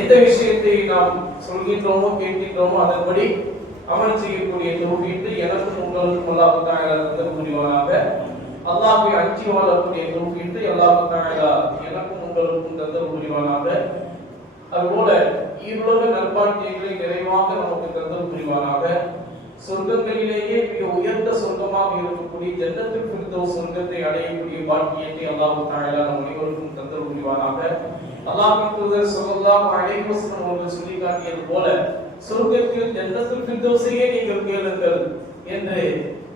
எந்த விஷயத்தை நாம் சொல்கின்றோமோ கேட்கின்றோமோ அதன்படி அமல் செய்யக்கூடிய தௌஃபீக் எனக்கும் உங்களுக்கும் அல்லாஹ் தஆலா தந்தல் புரிவானாக. அல்லாஹ்வை அஞ்சி வாழக்கூடிய தௌஃபீக் அல்லாஹ் தஆலா எனக்கும் உங்களுக்கும் தந்தல் புரிவானாக. அதுபோல ஈருலக நற்பாக்கியங்களை நிறைவாக நமக்கு தந்தல் புரிவானாக. சொர்க்கங்களிலேயே மிக உயர்ந்த சொர்க்கமாக இருக்கக்கூடிய ஜன்னத்துல் ஃபிர்தௌஸ் சொர்க்கத்தை அடையக்கூடிய பாக்கியத்தை அல்லாஹ் தஆலா நம் அனைவருக்கும் தந்தல் புரிவானாக. அல்லாஹ்வின் தூதர் ஸல்லல்லாஹு அலைஹி வஸல்லம் அவர்கள் சொல்லி காட்டியது போல சொர்க்கத்தில் ஜன்னத்துல் ஃபிர்தௌஸையே நீங்கள் கேளுங்கள் என்று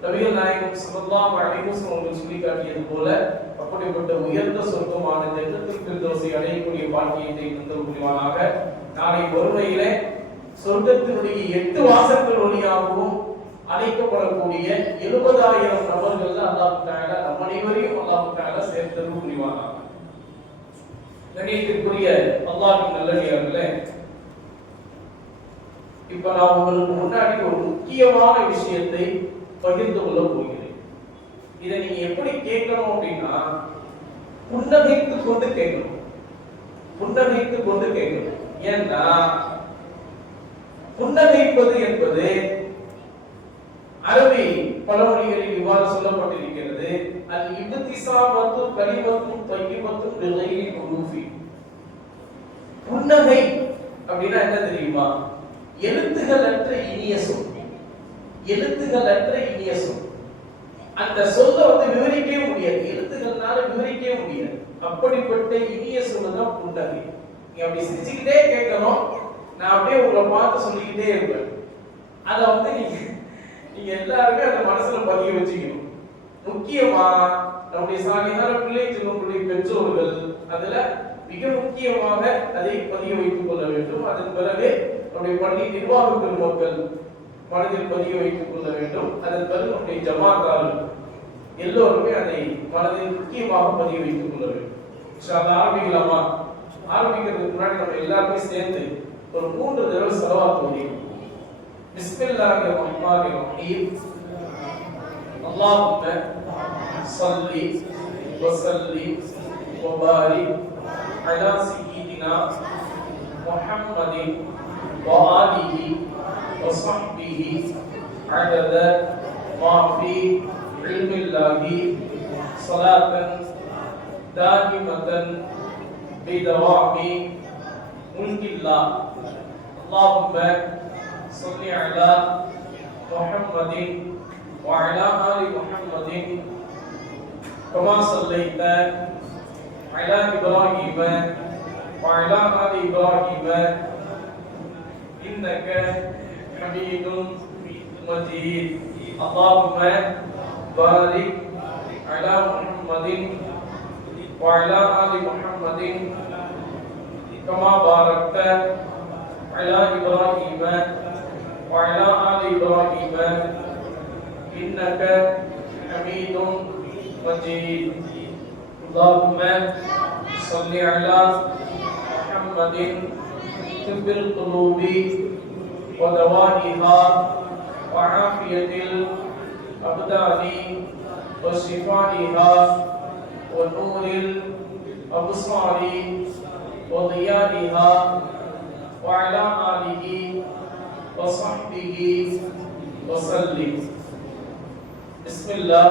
நபிகள் நாயகம் ஸல்லல்லாஹு அலைஹி வஸல்லம் அவர்கள் சொல்லி காட்டியது போல அப்படிப்பட்ட உயர்ந்த சொர்க்கமான ஜன்னத்துல் ஃபிர்தௌஸை அடையக்கூடிய பாக்கியத்தை தந்தல் புரிவானாக. நாளை மறுமையிலே சொர்க்கத்தினுடைய 8 வாசல்கள் வழியாகவும் அழைக்கப்படக்கூடிய 70,000 நபர்கள் அல்லாஹ் தஆலா நம் அனைவரையும் அல்லாஹ் தஆலா சேர்த்தருள் புரிவானாக. கண்ணியத்திற்குரிய அல்லாஹ்வின் நல்லடியார்களே, இப்ப நான் உங்களுக்கு முன்னாடி ஒரு முக்கியமான விஷயத்தை பகிர்ந்து கொள்ள போகிறேன். இதை நீங்க எப்படி கேட்கணும் அப்படின்னா புன்னகைத்து கொண்டு கேட்கணும். புன்னகைத்து கொண்டு கேட்கணும். ஏன்னா புன்னகைப்பது என்பது அரபி பழமொழிகளில் இவ்வாறு சொல்லப்பட்டிருக்கிறது. அல் இப்திசாமத்து கலிமத்துன் தய்யிபத்துன் பிகைரி ஹுரூஃபி. புன்னகை அப்படின்னா என்ன தெரியுமா? எழுத்துகளற்ற இனிய சொல். எழுத்துகளற்ற இனிய சொல். அந்த சொல்லை விவரிக்கவே முடியாது. எழுத்துக்கள்னால விவரிக்கவே முடியாது. அப்படிப்பட்ட இனிய சொல் தான் புன்னகை. நீங்க அப்படி சிரிச்சுக்கிட்டே கேட்கணும். நான் அப்படியே உங்களை பார்த்து சொல்லிக்கிட்டே இருப்பேன். அதை நீங்க எல்லாருமே அந்த மனசுல பதிய வச்சுக்கணும். முக்கியமா நம்முடைய சாலிகான பிள்ளை செல்வங்களுடைய பெற்றோர்கள் அதுல மிக முக்கியமாக அதை பதிய வைத்துக் கொள்ள வேண்டும். அதன் பிறகு நம்முடைய பள்ளி நிர்வாக பெருமக்கள் மனதில் பதிய வைத்துக் கொள்ள வேண்டும். அதன் பிறகு நம்முடைய ஜமாத்தார்கள் எல்லோருமே அதை மனதில் முக்கியமாக பதிய வைத்துக் கொள்ள வேண்டும். ஆரம்பிக்கலாமா? ஆரம்பிக்கிறதுக்கு முன்னாடி நம்ம எல்லாருமே சேர்ந்து ஒரு 3 தடவை ஸலவாத் ஓதிடுவோம். பிஸ்மில்லாஹிர் ரஹ்மானிர் ரஹீம். அல்லாஹும்ம ஸல்லி வ ஸல்லிம் வ பாரிக் அலா சய்யிதினா முஹம்மதின் வ ஆலிஹி வ ஸஹ்பிஹி அடத மா ஃபீ இல்மில்லாஹி ஸலாத்தன் தாயிமத்தன் பிதவாமி முல்கில்லாஹ். اللهم صل على محمد وعلى آل محمد كما صليت على إبراهيم وعلى آل إبراهيم إنك حميد مجيد. اللهم بارك على محمد وعلى آل محمد كما باركت على إبراهيم وعلى آل إبراهيم إنك حميد مجيد. اللهم صل على محمد طب القلوب ودوائها وعافية الأبدان وشفائها ونور الأبصار وضيائها وعلى آله وصحبه وسلم. بسم الله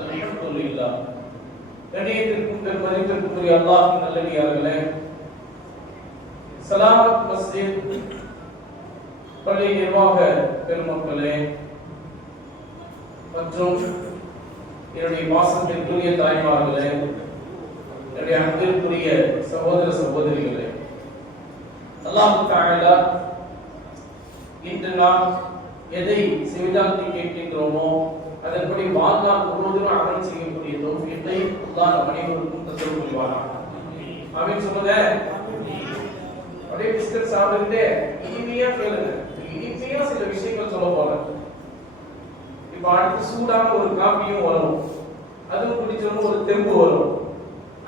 الحمد لله. கண்ணியத்திற்கும் பெருமதிப்பிற்குரிய அல்லாஹ்வின் நல்லடியார்களே, சலாமத் மஸ்ஜித் பள்ளி நிர்வாக பெருமக்களே மற்றும் என்னுடைய பாசத்திற்குரிய தாய்மார்களே, என்னுடைய அன்பிற்குரிய சகோதர சகோதரிகளே, அல்லாஹ் தஆலா இன்று நாம் எதை செவிதாழ்த்தி கேட்கின்றோமோ அதன்படி வாழ்நாள் முழுவதும் அமல் செய்யக்கூடிய தௌஃபீக்கை அல்லாஹ் நம் அனைவருக்கும் தந்தல் புரிவானாக. ஆமீன் சொல்லுங்க. அப்படியே பிஸ்கட் சாப்பிட்டுட்டே இனிமையா கேளுங்க. இனிமையா சில விஷயங்கள் சொல்ல போறேன். இப்ப அடுத்து சூடான ஒரு காபியும் வரும். அதுவும் குடிச்சோன்னு ஒரு தெம்பு வரும்.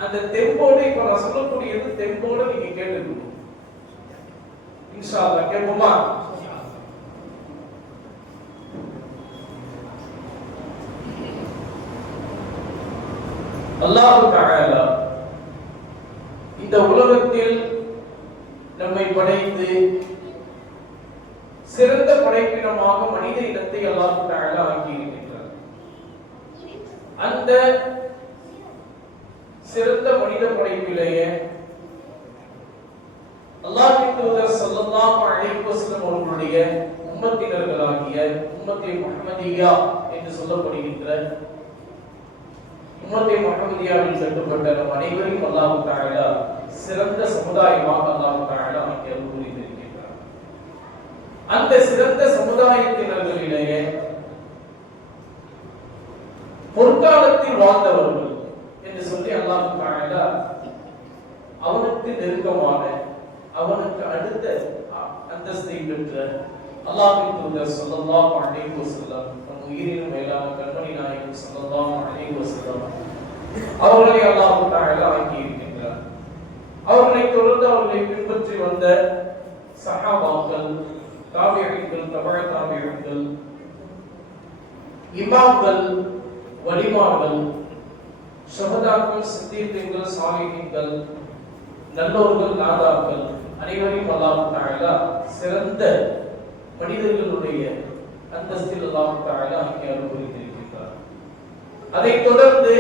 அந்த தெம்போடு இப்ப நான் சொல்லக்கூடியது தெம்போடு நீங்க கேட்டுக்கணும். இன்ஷா அல்லாஹ் கேட்போமா? அல்லாஹ் தஆலா இந்த உலகத்தில் நம்மை படைத்து சிறந்த படைப்பினமாக மனித இனத்தை அல்லாஹ் தஆலா ஆக்கி இருக்கின்றார். அந்த சிறந்த மனித படைப்பிலேயே அல்லாஹ்வின் தூதர் ஸல்லல்லாஹு அலைஹி வஸல்லம் அவர்களுடைய உம்மத்தினர்களாகிய உம்மத்தே முஹம்மதியா என்று சொல்லப்படுகின்ற உம்மத்தே முஹம்மதியாவில் கட்டுப்பட்ட நம் அனைவரையும் அல்லாஹ் தஆலா சிறந்த சமுதாயமாக அல்லாஹ் தஆலா ஆக்கி அருளியிருக்கின்றார். அந்த சிறந்த சமுதாயத்தினர்களிலேயே பொற்காலத்தில் வாழ்ந்தவர்கள் என்று சொல்லி அல்லாஹ் தஆலா அவனுக்கு நெருக்கமான அவனுக்கு அடுத்த அந்தஸ்தை பெற்ற அல்லாஹ்வின் தூதர் ஸல்லல்லாஹு அலைஹி வஸல்லம் நம் உயிரினும் மேலான கண்மணி நாயகம் ஸல்லல்லாஹு அலைஹி வஸல்லம் அவர்களை அல்லாஹ் தஆலா ஆக்கி இருக்கின்றார். அவர்களை தொடர்ந்து அவர்களை பின்பற்றி வந்த சஹாபாக்கள், தாபிஈன்கள், தபஅ தாபிஈன்கள், இமாம்கள், வலிமார்கள், ஷஹதாக்கள், சித்தீகீன்கள், சாலிஹீன்கள், நல்லோர்கள், நாதாக்கள் அனைவரையும் அல்லாஹ் தஆலா சிறந்த மனிதர்களுடைய அந்தஸ்தில் அல்லாஹ் தஆலா ஆக்கி அருளியிருக்கின்றார். அதைத் தொடர்ந்து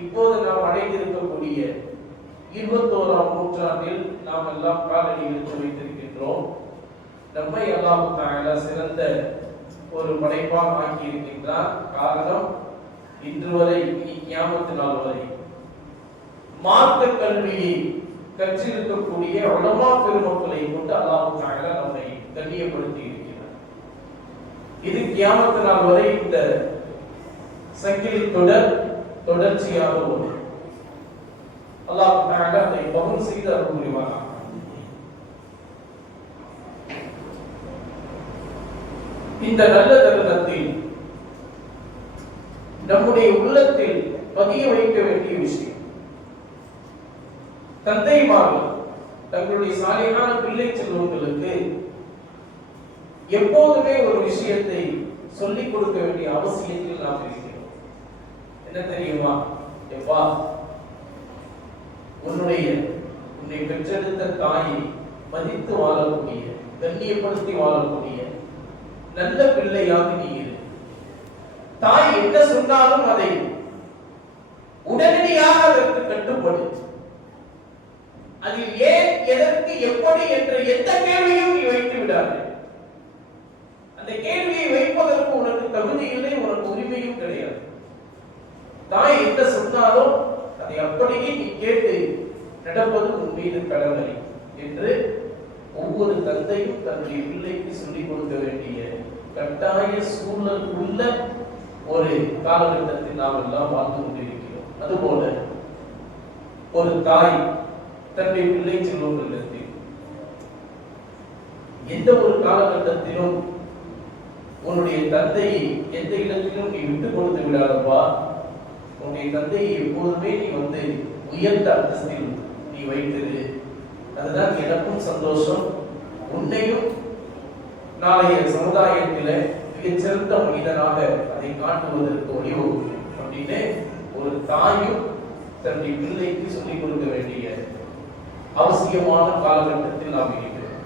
இப்போது நாம் அடைந்திருக்கக்கூடிய 21ஆம் நூற்றாண்டில் நாம் எல்லாம் காலடி எடுத்து வைத்திருக்கின்றோம். நம்மை அல்லாஹ் தஆலா சிறந்த ஒரு படைப்பாக ஆக்கி இருக்கின்றார். காரணம், இன்று வரை கியாமத் நாள் வரை மார்க்க கல்வியை கற்றிருக்கக்கூடிய உலமா பெருமக்களை கொண்டு அல்லாஹ் தஆலா நம்மை கண்ணியப்படுத்தி இருக்கிறார். இது கியாமத் நாள் வரை இந்த சங்கிலி தொடர்ச்சியாக வரும். அல்லாஹ் தஆலா அதை கபூல் செய்து அருள் புரிவாராக. இந்த நல்ல தருணத்தில் நம்முடைய உள்ளத்தில் பதிய வைக்க வேண்டிய விஷயம், தந்தைமார்கள் தங்களுடைய சாலிகான பிள்ளை செல்வங்களுக்கு எப்போதுமே ஒரு விஷயத்தை சொல்லிக் கொடுக்க வேண்டிய அவசியத்தில் நாம் இருக்கிறோம். என்ன தெரியுமா? எப்பா, உன்னை பெற்றெடுத்த தாயை மதித்து வாழக்கூடிய, கண்ணியப்படுத்தி வாழக்கூடிய நல்ல பிள்ளையாக நீ இரு. தாய் என்ன சொன்னாலும் அதை உடனடியாக அதற்கு கட்டுப்படு. அதில் ஏன், எதற்கு, எப்படி என்ற எந்த கேள்வியும் நீ வைத்து விடாது. அந்த கேள்வியை வைப்பதற்கு உனக்கு தகுதி இல்லை, உனக்கு உரிமையும் கிடையாது. தாய் என்ன சொன்னாலும் அதை அப்படியே நீ கேட்டு நடப்பது உன் மீது கடமை என்று ஒவ்வொரு தந்தையும் தன்னுடைய பிள்ளைக்கு சொல்லிக் கொடுக்க வேண்டிய கட்டாய சூழல் உள்ள ஒரு காலகட்டத்தில் நாம் எல்லாம் வாழ்ந்து கொண்டிருக்கிறோம். அதுபோல ஒரு தாய் தன்னுடைய பிள்ளை செல்வங்களிடத்தில் எந்த ஒரு காலகட்டத்திலும் உன்னுடைய தந்தையை எந்த இடத்திலும் நீ விட்டுக் கொடுத்து விடாதப்பா. உன்னுடைய தந்தையை எப்போதுமே நீ உயர்ந்த அந்தஸ்தில் நீ வைத்திரு. அதுதான் எனக்கும் சந்தோஷம், உன்னையும் நாளைய சமுதாயத்தில் மிகச்சிறந்த மனிதனாக அதை காட்டுவதற்கு வழிவகுக்கும் அப்படின்னு ஒரு தாயும் தன்னுடைய பிள்ளைக்கு சொல்லிக் கொடுக்க வேண்டிய அவசியமான காலகட்டத்தில் நாம் இருக்கிறோம்.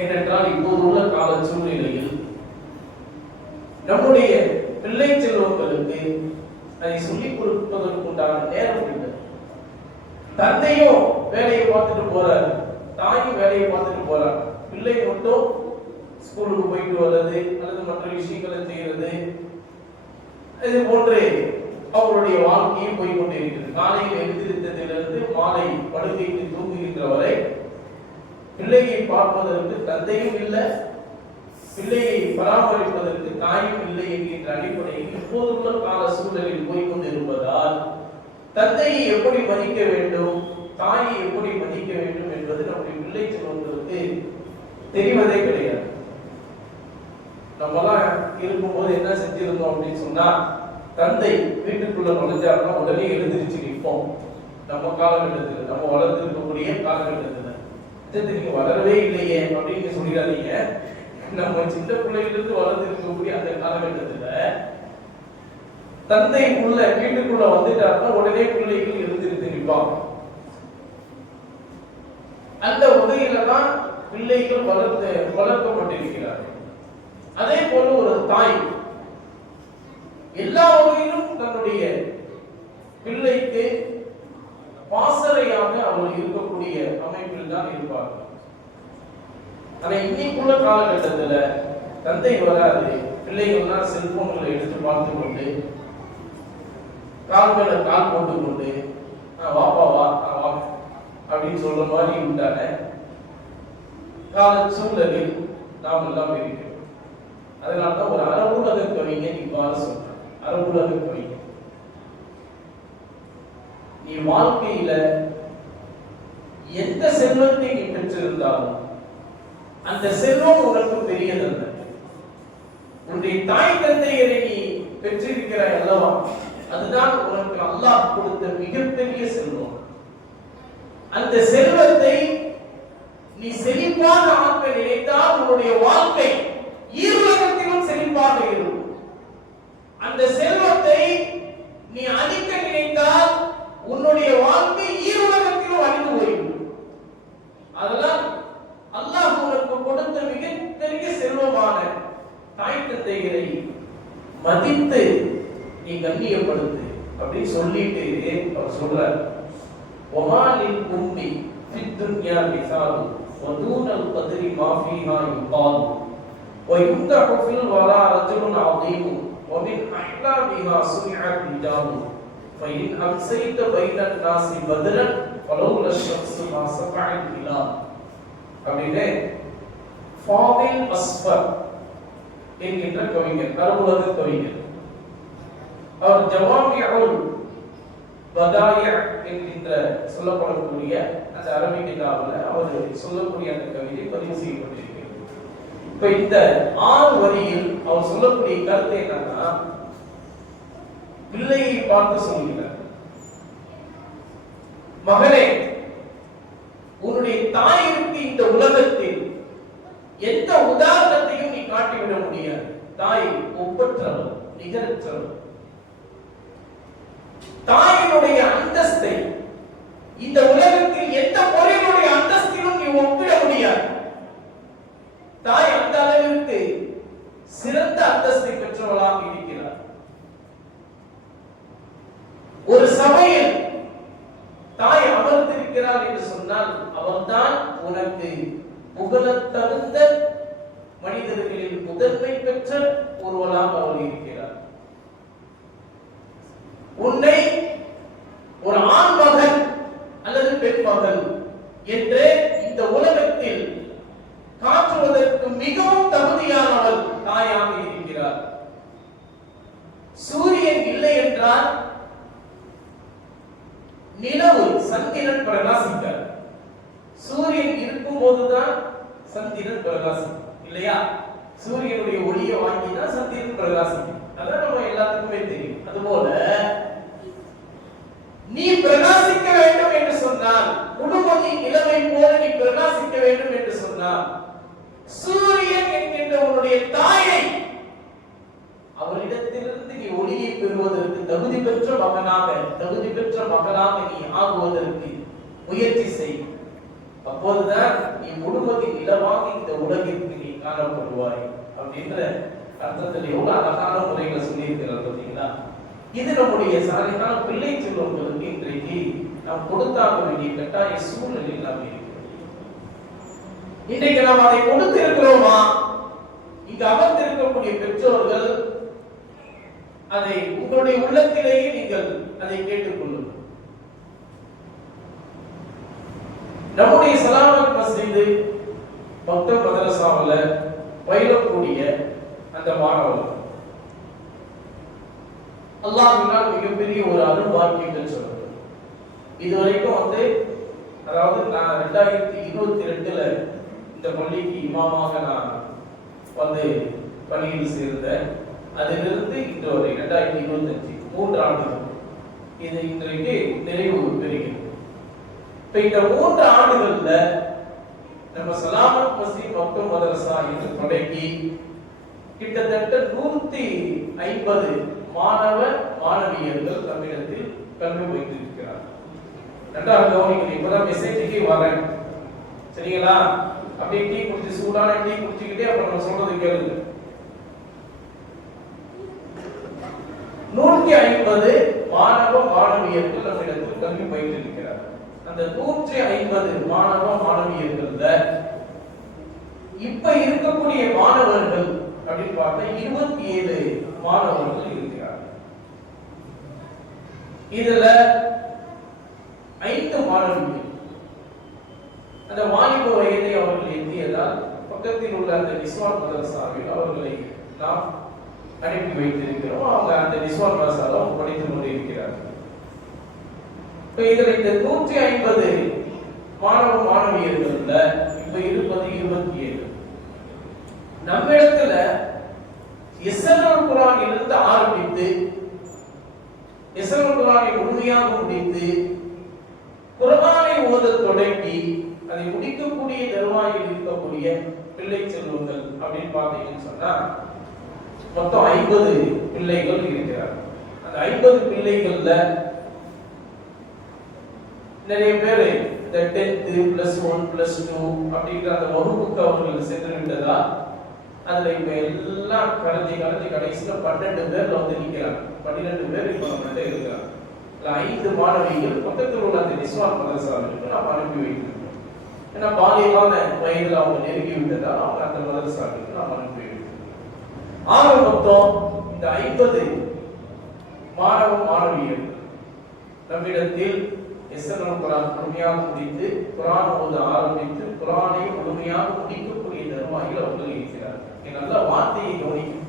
ஏனென்றால் இப்போது உள்ள கால சூழ்நிலையில் நம்முடைய பிள்ளை செல்வங்களுக்கு அதை சொல்லிக் கொடுப்பதற்குண்டான நேரம் இல்லை. தந்தையும் வேலையை பார்த்துட்டு போறார், தாயும் வேலையை பார்த்துட்டு போறார், பிள்ளை மட்டும் ஸ்கூலுக்கு போயிட்டு வர்றது அல்லது மற்ற விஷயங்களை செய்யறது, இது போன்று அவருடைய வாழ்க்கையும் போய்கொண்டிருக்கிறது. காலையில் எழுந்திருந்ததிலிருந்து மாலை படுக்கைக்கு தூங்குகின்ற வரை பிள்ளையை பார்ப்பதற்கு தந்தையும் இல்லை, பிள்ளையை பராமரிப்பதற்கு தாயும் இல்லை என்கின்ற அடிப்படையில் இப்போதுள்ள கால சூழலில் போய்கொண்டிருப்பதால் தந்தையை எப்படி மதிக்க வேண்டும், தாயை எப்படி மதிக்க வேண்டும் என்பது நம்முடைய பிள்ளை செல்வங்களுக்கு தெரிவதே கிடையாது. நம்மலாம் இருக்கும்போது என்ன செஞ்சிருந்தோம் அப்படின்னு சொன்னா, தந்தை வீட்டுக்குள்ள நுழைஞ்சாருன்னா உடனே எழுந்திருச்சு நிற்போம். நம்ம காலகட்டத்தில், நம்ம வளர்த்து இருக்கக்கூடிய காலகட்டத்தில் நீங்க வளரவே இல்லையே அப்படின்னு சொல்லிடாதீங்க. நம்ம சின்ன பிள்ளைகளிலிருந்து வளர்ந்து இருக்கக்கூடிய அந்த காலகட்டத்துல தந்தை உள்ள வீட்டுக்குள்ள வந்துட்டாருன்னா உடனே பிள்ளைகள் எழுந்திருந்து நிற்பாங்க. வகையில தான் பிள்ளைகள் வளர்க்கப்பட்டிருக்கிறார்கள். அதே போல ஒரு தாய் எல்லா வகையிலும் தன்னுடைய பிள்ளைக்கு பாசறையாக அவர்கள் இருக்கக்கூடிய அமைப்பில் தான் இருப்பார்கள். ஆனா இன்னைக்குள்ள காலகட்டத்துல தந்தை வராது, பிள்ளைகள்லாம் செல்போன்களை எடுத்து பார்த்து கொண்டு கால் மேல கால் போட்டு கொண்டு வாப்பா வா வா அப்படின்னு சொல்ற மாதிரி உண்டான கால சூழலில் நாம் எல்லாம் இருக்கிறோம். அதனால்தான் ஒரு அரபுலக கவிஞன் இவ்வாறு சொல்றார். அரபுலக கவிஞன், நீ வாழ்க்கையில எந்த செல்வத்தை நீ பெற்றிருந்தாலும் அந்த செல்வம் உனக்கு பெரியதல்ல. உன்னுடைய தாய் தந்தையரை நீ பெற்றிருக்கிறாய் அல்லவா, அதுதான் உனக்கு அல்லாஹ் கொடுத்த மிகப்பெரிய செல்வம். அந்த செல்வத்தை நீ செழிப்பாக ஆக்க நினைத்தால் உன்னுடைய வாழ்க்கை ஈருலகத்திலும் செழிப்பாக இருக்கும். அந்த செல்வத்தை நீ அழிக்க நினைத்தால் உன்னுடைய வாழ்க்கை ஈருலகத்திலும் அழிந்து போய்விடும். அதெல்லாம் அல்லாஹ் உனக்கு கொடுத்த மிகப்பெரிய செல்வமான தாய் தந்தைகளை மதித்து நீ கண்ணியப்படுத்து அப்படின்னு சொல்லிட்டு அவர் சொல்றார். ஒமாலில் உம்மி ஃபித் துன்யா மிசாலு வதூனல் கத்ரி மா ஃபீஹா யுகாலு வயுந்தஹு ஃபில் வலா ரஜுலுன் அதீமு வமின் அஹ்லாமிஹா சுனிஅத் ரிஜாலு ஃபஇன் அம்சைத பைனன் நாஸி பத்ரன் ஃபலௌலா ஷம்ஸு மா சஃபஅல் ஹிலால் அப்படினே ஃபாதில் அஸ்ஃபர் என்கின்ற கவிஞர், அரபுலக கவிஞர். அவர் ஜவாமிஉல் பதாய என்கின்ற சொல்லப்படக்கூடிய அந்த அரபி கிதாபில் அவர் சொல்லக்கூடிய அந்த கவிதை பதிவு செய்யப்பட்டிருக்கிறது. இப்ப இந்த 6 வரியில் அவர் சொல்லக்கூடிய கருத்து என்னன்னா, பிள்ளையை பார்த்து சொல்கிறார், மகனே, உன்னுடைய தாயிற்கு இந்த உலகத்தில் எந்த உதாரணத்தையும் நீ காட்டிவிட முடியாது. தாய் ஒப்பற்றவர், நிகரற்றவர். தாயினுடைய அந்தஸ்தை இந்த உலகத்தில் எந்த பொருளுடைய அந்தஸ்திலும் நீ ஒப்பிட முடியாது. தாய் அந்த அளவிற்கு சிறந்த அந்தஸ்தை பெற்றவளாக இருக்கிறார். ஒரு சபையில் தாய் அமர்ந்திருக்கிறார் என்று சொன்னால் அவர்தான் உனக்கு புகழத் தகுந்த மனிதர்களில் முதன்மை பெற்ற ஒருவராக அவர் இருக்கிறார். உன்னை ஒரு ஆண் மகன் அல்லது பெண் மகன் என்று இந்த உலகத்தில் காட்டுவதற்கு மிகவும் தகுதியானவள் தாயாக இருக்கிறார். சூரியன் இல்லை என்றால் நிலவு சந்திரன் பிரகாசிக்கார். சூரியன் இருக்கும் போதுதான் சந்திரன் பிரகாசிக்கும் இல்லையா? சூரியனுடைய ஒளியை வாங்கிதான் சந்திரன் பிரகாசிக்கும். அதான் நம்ம எல்லாத்துக்குமே தெரியும். அதுபோல நீ பிரகாசிக்க வேண்டும் என்று சொன்னால், குடும்பத்தி நிலவை போல நீ பிரகாசிக்க வேண்டும் என்று சொன்னால், சூரியன் என்கின்ற உன்னுடைய தாயை அவரிடத்திலிருந்து நீ ஒளியை பெறுவதற்கு தகுதி பெற்ற மகனாக, தகுதி பெற்ற மகளாக நீ ஆகுவதற்கு முயற்சி செய். அப்போதுதான் நீ குடும்பத்தின் நிலவாக இந்த உலகிற்கு நீ காணப்படுவாய் அப்படின்ற அர்த்தத்தில் எவ்வளவு அழகான முறைகளை சொல்லி இருக்கிறார் பார்த்தீங்களா? இது நம்முடைய சாலையான பிள்ளை செல்வங்களுக்கு இன்றைக்கு நாம் கொடுத்தாக வேண்டிய கட்டாய சூழ்நிலையில் நாம் இருக்கிறோம். இன்றைக்கு நாம் அதை கொடுத்து இருக்கிறோமா? இங்கு அமர்ந்திருக்கக்கூடிய பெற்றோர்கள் அதை உங்களுடைய உள்ளத்திலேயே நீங்கள் அதை கேட்டுக்கொள்ளுங்கள். நம்முடைய சலாமத் மஸ்ஜித் மக்தப் மதரசாவில் பயிலக்கூடிய அந்த மாணவர்கள் அல்லாஹ்வினால் மிகப்பெரிய ஒரு அருள் பாக்கியங்கள் சொல்றது. இதுவரைக்கும் அதாவது நான் 2022 இந்த பள்ளிக்கு இமாமாக நான் பள்ளியில் சேர்ந்தேன். அதிலிருந்து இன்று வரை 2025 3 ஆண்டுகள் இது இன்றைக்கு நிறைவு பெறுகிறது. இப்ப இந்த 3 ஆண்டுகள்ல நம்ம சலாமத் மஸ்ஜித் மக்தப் மதரசா என்று தொடங்கி கிட்டத்தட்ட 150 மாணவ மாணவியர்கள் தமிழகத்தில் கல்வி வைத்திருக்கிறார். 2வது கவனிக்கணும், இப்பதான் மெசேஜுக்கு வரேன். சரிங்களா? அப்படியே டீ குடிச்சு சூடான டீ குடிச்சுக்கிட்டே அப்ப நம்ம சொல்றது கேளுங்க. 150 மாணவ மாணவியர்கள் நம்மிடத்தில் கல்வி பயின்றிருக்கிறார். அந்த 150 மாணவ மாணவியர்கள்ல இப்ப இருக்கக்கூடிய மாணவர்கள் அப்படின்னு பார்த்தா 27 மாணவர்கள் இருக்கிறார். இதுல 5 மாணவிகள் அந்த வாலிப வயதை அவர்கள் எத்தியதால் பக்கத்தில் உள்ள அந்த நிஸ்வான் மதரசாவில் அவர்களை நாம் அனுப்பி வைத்திருக்கிறோம். அவங்க அந்த நிஸ்வான் மதரசாவில் படித்துக் கொண்டிருக்கிறார்கள். இதுல இந்த 150 மாணவ மாணவியர்கள்ல இப்ப இருப்பது 27. நம்மிடத்துல இஸ்லாம் குர்ஆனிலிருந்து ஆரம்பித்து இஸ்லாம் குர்ஆனை முழுமையாக முடித்து குர்ஆனை ஓத தொடங்கி அதை முடிக்கக்கூடிய தருவாயில் இருக்கக்கூடிய பிள்ளை செல்வங்கள் அப்படின்னு பார்த்தீங்கன்னு சொன்னா மொத்தம் 50 பிள்ளைகள் இருக்கிறார். அந்த 50 பிள்ளைகள்ல நிறைய பேர் இந்த 10th +1 +2 அப்படிங்கிற அந்த வகுப்புக்கு அவர்கள் சென்று விட்டதா அதுல இப்ப எல்லாம் கடைசி கடைசியில 12 பேர்ல வந்து நிக்கிறாங்க. 12 பேர் இப்ப நம்மகிட்ட இருக்கிறாங்க. 5 மாணவிகள் பக்கத்தில் உள்ள அந்த நிஸ்வான் மதரசாவிற்கு நாம் அனுப்பி வைக்கிறோம். ஏன்னா பாலியலான வயதில் அவங்க நெருங்கி விட்டதா அவங்க அந்த மதரசாவிற்கு நாம் அனுப்பி வைக்கிறோம். ஆக மொத்தம் இந்த 50 மாணவ மாணவியர்கள் நம்மிடத்தில் இஸ்லாம் குர்ஆன் முழுமையாக முடித்து குர்ஆன் ஓத ஆரம்பித்து குர்ஆனை முழுமையாக முடிக்கக்கூடிய தருவாயில் அவர்கள் இருக்கிறார்கள். நல்ல வார்த்தையை கவனிக்கும்.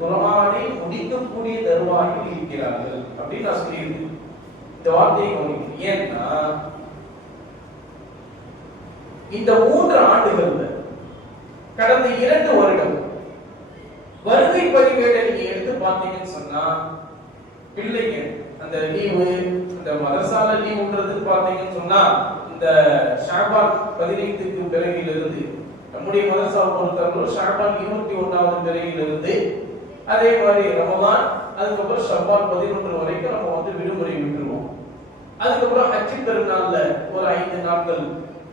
குர்ஆனை முடிக்கக்கூடிய தருவாயில் இருக்கிறார்கள் அப்படின்னு நான் சொல்லியிருக்கேன். இந்த வார்த்தையை கவனிக்கும். ஏன்னா இந்த 3 ஆண்டுகள்ல கடந்த 2 வருடம் வருகை பதிவேட்டை நீங்க எடுத்து பார்த்தீங்கன்னு சொன்னா பிள்ளைங்க அந்த லீவு இந்த மதரசால லீவுன்றது பார்த்தீங்கன்னு சொன்னா இந்த ஷாபான் 15க்கு பிறகிலிருந்து நம்முடைய மதரசாவை பொறுத்தவரை ஷாபான் 21வது பிறகிலிருந்து அதே மாதிரி ரமலான் அதுக்கப்புறம் ஷவ்வால் 11 வரைக்கும் நம்ம வந்து விடுமுறை விட்டுருவோம். அதுக்கப்புறம் ஹஜ் பெருநாள்ல ஒரு 5 நாட்கள்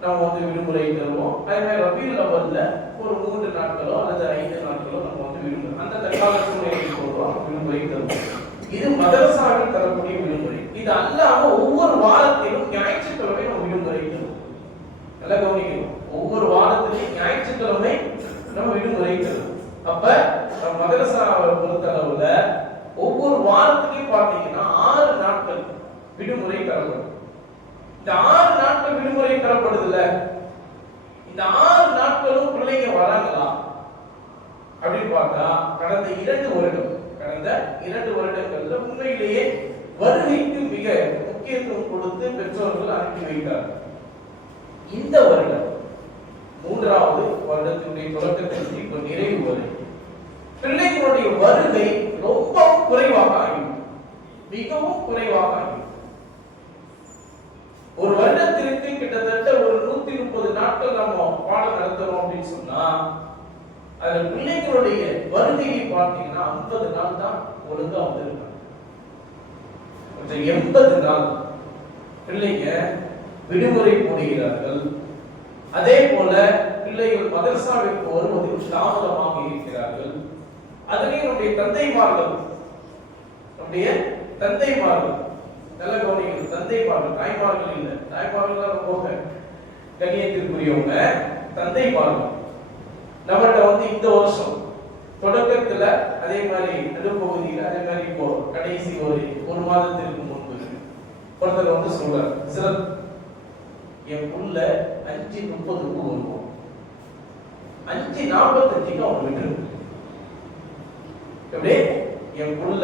நம்ம வந்து விடுமுறை தருவோம். அதே மாதிரி ரபீஉல் அவ்வல்ல ஒரு 3 நாட்களோ அல்லது 5 நாட்களோ நம்ம வந்து விடுமுறை அந்த தற்கால சூழ்நிலைக்கு போடுவோம் விடுமுறை தருவோம். இது மதரசாவில் தரக்கூடிய விடுமுறை. இது அல்லாம ஒவ்வொரு வாரத்திலும் ஞாயிற்றுக்கிழமை நம்ம விடுமுறை தருவோம். நல்லா கவனிக்கணும். ஒவ்வொரு வாரத்திலும் ஞாயிற்றுக்கிழமை நம்ம விடுமுறை தருவோம். அப்ப நம்ம மதரசாவை பொறுத்த அளவுல ஒவ்வொரு வாரத்துலயும் பாத்தீங்கன்னா 6 நாட்கள் விடுமுறை தரப்படும். இந்த 6 நாட்கள் விடுமுறை தரப்படுதுல இந்த 6 நாட்களும் பிள்ளைங்க வராங்களா அப்படின்னு பார்த்தா கடந்த 2 வருடங்கள்ல உண்மையிலேயே வருகைக்கு மிக முக்கியத்துவம் கொடுத்து பெற்றோர்கள் அனுப்பி வைத்தார்கள். இந்த வருடம் 3வது வருடத்தினுடைய தொடக்கத்திற்கு இப்ப நிறைவு வரை பிள்ளைகளுடைய வருகை ரொம்பவும் குறைவாக ஆகும். மிகவும் குறைவாக ஆகும். ஒரு வருடத்திற்கு கிட்டத்தட்ட ஒரு 130 நாட்கள் நம்ம பாடம் நடத்துறோம் அப்படின்னு சொன்னா அதுல பிள்ளைகளுடைய வருகையை பார்த்தீங்கன்னா 50 நாள் தான் ஒழுங்கா வந்திருக்காங்க. 80 நாள் பிள்ளைங்க விடுமுறை போடுகிறார்கள். அதே போல பிள்ளைகள் மதரசாவிற்கு வருவதில் தாமதமாக இருக்கிறார்கள். அதிலே நம்முடைய தந்தைமார்கள் நல்ல கவனிகள் தந்தைமார்கள் தாய்மார்கள் இல்லை. தாய்மார்கள் போக கண்ணியத்திற்குரியவங்க தந்தைமார்கள் நம்மகிட்ட வந்து இந்த வருஷம் தொடக்கத்துல அதே மாதிரி நடுப்பகுதியில் அதே மாதிரி இப்போ கடைசி ஒரு மாதத்திற்கு முன்பு ஒருத்தர் வந்து சொல்றார், என் புள்ள 5:30க்கு வருவோம், 5:45க்கு அவன் விட்டுருக்கு. எப்படி என் புள்ள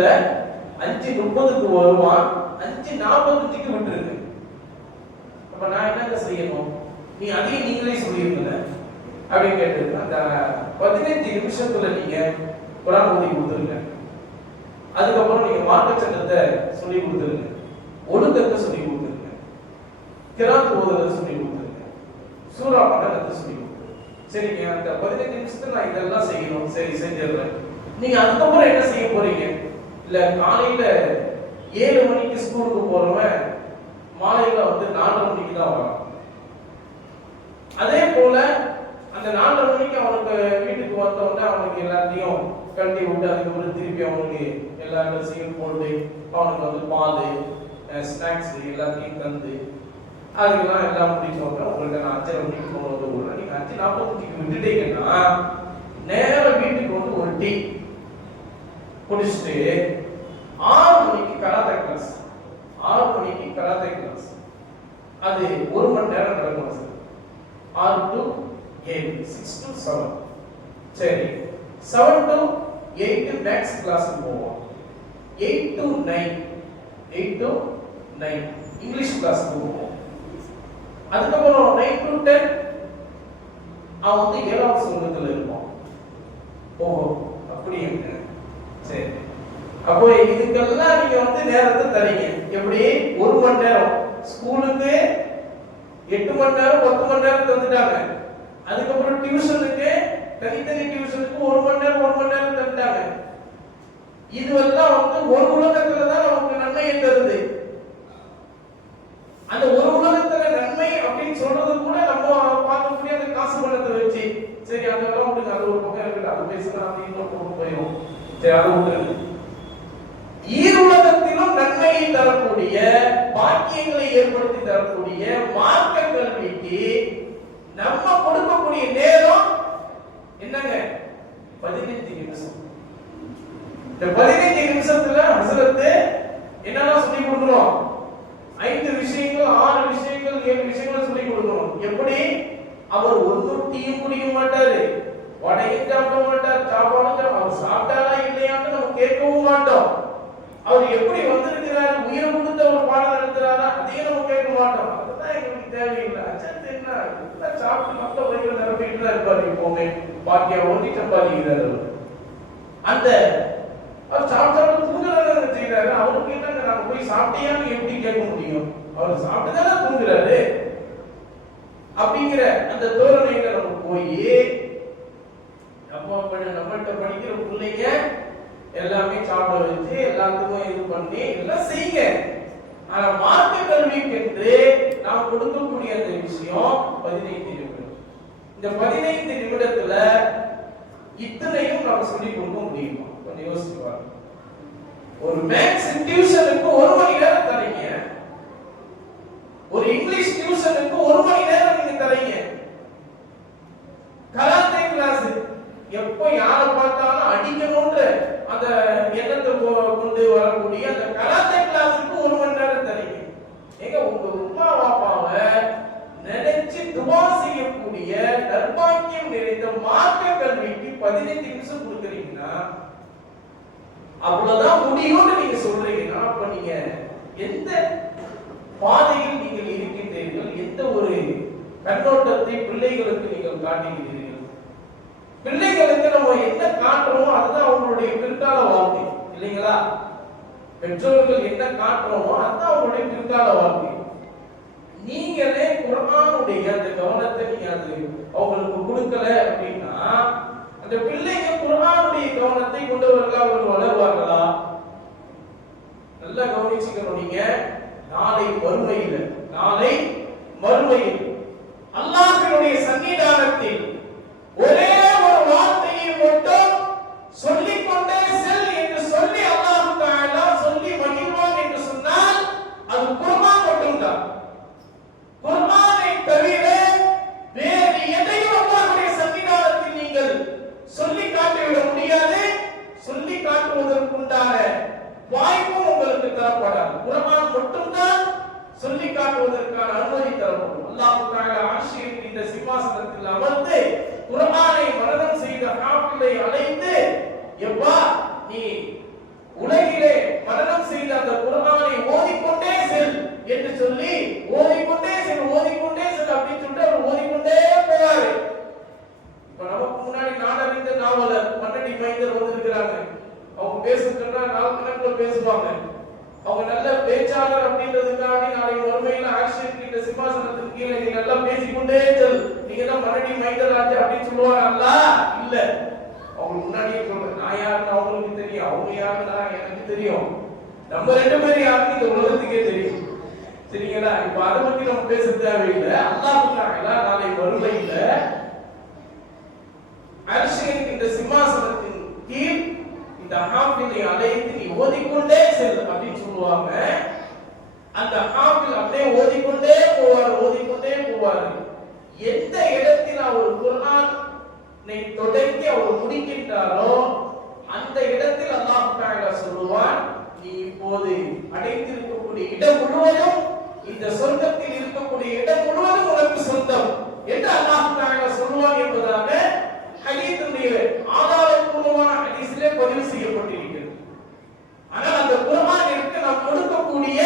5:30க்கு வருவான், 5:45க்கு விட்டுருக்கு. அப்ப நான் என்னங்க செய்யணும்? அதையும் நீங்களே சொல்லிருங்க அப்படின்னு கேட்டு அந்த 15 நிமிஷத்துல நீங்க குர்ஆன் ஓதி கொடுத்துருங்க. அதுக்கப்புறம் நீங்க மார்க்க சட்டத்தை சொல்லி கொடுத்துருங்க, ஒழுக்கத்தை சொல்லி கொடுத்துருங்க, கிராத் ஓதுறதை சொல்லி கொடுத்துருங்க, சூரா பாடத்தை சொல்லி கொடுத்துருங்க. சரிங்க, அந்த 15 நிமிஷத்துல நான் இதெல்லாம் செய்யணும். சரி செஞ்சிடுறேன். நீங்க அதுக்கப்புறம் என்ன செய்ய போறீங்க? இல்ல காலையில 7 மணிக்கு ஸ்கூலுக்கு போறவன் மாலையில வந்து 4:30 மணிக்கு தான் வரான். அதே போல அந்த 4:30 மணிக்கு அவனுக்கு வீட்டுக்கு வந்தோடனே அவனுக்கு எல்லாத்தையும் கட்டி விட்டு அதுக்கப்புறம் திருப்பி அவனுக்கு எல்லா ட்ரெஸ்ஸையும் போட்டு அவனுக்கு வந்து பால் ஸ்நாக்ஸ் எல்லாத்தையும் தந்து அதுக்கெல்லாம் எல்லாம் முடிச்சோம்னா உங்களுக்கு நான் 5:30 மணிக்கு போனது கூட நீங்க 5:45 விட்டுட்டீங்கன்னா நேரம் வீட்டுக்கு வந்து ஒரு டீ குடிச்சிட்டு 6 மணிக்கு கராத்தே கிளாஸ் 6 மணிக்கு கராத்தே கிளாஸ் அது 1 மணி நேரம் நடக்கும் சார் 6 to 8 6 to 7 சரி 7 to 8 மேக்ஸ் கிளாஸ் போவோம் 8 to 9 இங்கிலீஷ் கிளாஸ் போவோம் அதுக்கப்புறம் 9 to 10 அவன் வந்து 7வது சங்கத்துல இருப்பான் ஓஹோ அப்படி இருக்கு சரி அப்போ இதுக்கெல்லாம் நீங்க வந்து நேரத்தை தரீங்க எப்படி 1 மணி நேரம் ஸ்கூலுக்கு 8 மணி நேரம் 10 மணி நேரம் தந்துட்டாங்க அதுக்கப்புறம் டியூஷனுக்கு தனித்தனி டியூஷனுக்கு 1 மணி நேரம் தந்துட்டாங்க இதுவெல்லாம் வந்து ஒரு உலகத்துல தான் நமக்கு நன்மையை தருது அந்த ஒரு உலகத்துல நன்மை அப்படின்னு சொல்றது கூட நம்ம பார்க்கக்கூடிய அந்த காசு பணத்தை வச்சு சரி அதெல்லாம் விட்டுங்க அது ஒரு பக்கம் இருக்குது அது பேசுனா அது இன்னொரு பக்கம் போயிடும் சரி அதை விட்டுருங்க ஈருலகத்திலும் நன்மையை தரக்கூடிய பாக்கியங்களை ஏற்படுத்தி தரக்கூடிய மார்க்க கல்விக்கு நம்ம கொடுக்கக்கூடிய நேரம் என்னங்க 15 நிமிஷம் இந்த 15 நிமிஷத்துல ஹஸ்ரத் என்னெல்லாம் சொல்லி கொடுக்கணும் 5 விஷயங்கள் 6 விஷயங்கள் 7 விஷயங்கள் சொல்லி கொடுக்கணும் எப்படி அவர் ஒன்னும் டீயும் குடிக்க மாட்டாரு வடையும் சாப்பிட மாட்டார் சாப்பாடு அவர் சாப்பிட்டாரா இல்லையான்னு நம்ம கேட்கவும் மாட்டோம் அவர் எப்படி வந்திருக்கிறாரு உயிரை கொடுத்து அவர் பாடம் நடத்துறாரா அதையும் நம்ம கேட்க மாட்டோம் அதுதான் எங்களுக்கு தேவையில்லை அச்சத்து என்ன சாப்பிட்டு மக்கள் வயிறு நிரப்பிட்டு தான் இருப்பாரு இப்போமே பாக்கியா ஒட்டி சம்பாதிக்கிறாரு அந்த அவர் சாப்பிட்டு தூங்குறாரு செய்யறாரு அவருக்கு என்னங்க நாங்க போய் சாப்பிட்டியான்னு எப்படி கேட்க முடியும் அவர் சாப்பிட்டுதானே தூங்குறாரு அப்படிங்கிற அந்த தோரணையில நம்ம போய் நம்மள்கிட்ட படிக்கிற பிள்ளைங்க எல்லாமே சாப்பிட வச்சு எல்லாத்துக்கும் இது பண்ணி எல்லாம் செய்யுங்க ஆனா மார்க்க கல்விக்கு என்று நாம் கொடுக்கக்கூடிய அந்த விஷயம் 15 நிமிடம் இந்த 15 நிமிடத்துல இத்தனையும் நம்ம சொல்லி கொடுக்க முடியுமா கொஞ்சம் யோசிச்சு பாருங்க ஒரு மேத்ஸ் டியூஷனுக்கு 1 மணி நேரம் தரீங்க ஒரு இங்கிலீஷ் டியூஷனுக்கு 1 மணி நேரம் நீங்க தரீங்க கராத்தே கிளாஸ் எப்போ யாரை பார்த்தாலும் அடிக்கணும்ன்ற அந்த எண்ணத்தை கொண்டு வரக்கூடிய அந்த கராத்தே கிளாஸுக்கு 1 மணி நேரம் தரீங்க ஏங்க உங்க உமா பாப்பாவை நினைச்சு துவா செய்யக்கூடிய நற்பாக்கியம் நிறைந்த மார்க்க கல்விக்கு 15 நிமிஷம் கொடுக்குறீங்கன்னா அவ்வளவுதான் முடியும்னு நீங்க சொல்றீங்கன்னா அப்ப நீங்க எந்த பாதையில் நீங்கள் இருக்கின்றீர்கள் எந்த ஒரு கண்ணோட்டத்தை பிள்ளைகளுக்கு நீங்கள் காட்டுகிறீர்கள் பிள்ளைகளுக்கு நம்ம என்ன காட்டுறோமோ அதுதான் அவங்களுடைய பிற்கால வாழ்க்கை இல்லைங்களா பெற்றோர்கள் என்ன காட்டுறோமோ அதுதான் அவங்களுடைய பிற்கால வாழ்க்கை நீங்களே குர்ஆனுடைய அந்த கவனத்தை நீங்க அது அவங்களுக்கு கொடுக்கல அப்படின்னா அந்த பிள்ளைங்க குர்ஆனுடைய கவனத்தை கொண்டவர்களா அவர்கள் வளர்வார்களா நல்லா கவனிச்சுக்கணும் நீங்க நாளை மறுமையில் அல்லாஹ்வினுடைய சன்னிதானத்தில் ஒரே ஒரு வார்த்தையை மட்டும் சொல்லிக் கொண்டே செல் என்று சொல்லி அல்லாஹ் தஆலா சொல்லி மகிழ்வான் என்று சொன்னால் அது குர்ஆன் மட்டும்தான் குர்ஆனை தவிர வேறு எதையும் அல்லாஹ்வுடைய சன்னிதானத்தில் நீங்கள் சொல்லி காட்டிவிட முடியாது சொல்லி காட்டுவதற்குண்டான வாய்ப்பும் உங்களுக்கு தரப்படாது குர்ஆன் மட்டும்தான் சொல்லி காட்டுவதற்கான அனுமதி தரப்படும் அல்லாஹ் தஆலா ஆர்ஷின் இந்த சிம்மாசனத்தில் அமர்ந்து குர்ஆனை மனனம் செய்த ஹாஃபிலை அழைத்து எப்பா நீ உலகிலே மனனம் செய்த அந்த குர்ஆனை ஓதிக்கொண்டே செல் என்று சொல்லி ஓதிக்கொண்டே செல் அப்படின்னு சொல்லிட்டு அவர் ஓதிக்கொண்டே போறாரு இப்ப நமக்கு முன்னாடி நாடறிந்த நாவலர் மன்னடி மைந்தர் வந்திருக்கிறாங்க அவங்க பேசுறதுன்னா 4 கணக்குல பேசுவாங்க அவங்க நல்ல பேச்சாளர் அப்படின்றதுக்காக நாளைக்கு வறுமையில ஆக்ஷன் இந்த சிம்மாசனத்துக்கு கீழே நீங்க நல்லா பேசிக்கொண்டே செல் நீங்க தான் மன்னடி மைந்தராஜ் அப்படின்னு சொல்லுவாங்க அல்லாஹ் இல்ல அவங்க முன்னாடியே சொல்றேன் நான் யாருன்னு அவங்களுக்கு தெரியும் அவங்க யாருன்னா எனக்கு தெரியும் நம்ம 2 பேரும் யாருன்னு இந்த உலகத்துக்கே தெரியும் சரிங்களா? இப்ப அதை பத்தி நம்ம பேச தேவையில்லை. அல்லாஹ் தஆலா நாளை மறுமையில அர்ஷின் இந்த சிம்மாசனத்தின் கீழ் இந்த ஹாஃபிலை அழைத்து நீ ஓதிக்கொண்டே செல் அப்படின்னு சொல்லுவாங்க. அந்த ஹாஃபில் அப்படியே ஓதிக்கொண்டே போவார். எந்த இடத்தில் அவர் குர்ஆனை தொடங்கி அவர் முடிக்கின்றாரோ அந்த இடத்தில் அல்லாஹ் தஆலா சொல்லுவான், நீ இப்போது அடைந்திருக்கக்கூடிய இடம் முழுவதும், இந்த சொர்க்கத்தில் இருக்கக்கூடிய இடம் முழுவதும் உனக்கு சொந்தம் என்று அல்லாஹ் தஆலா சொல்லுவான் என்பதாக ஹதீஸுடைய ஆதாரபூர்வமான ஹதீஸிலே பதிவு செய்யப்பட்டிருக்கிறது. ஆனால் அந்த குர்ஆனிற்கு நாம் கொடுக்கக்கூடிய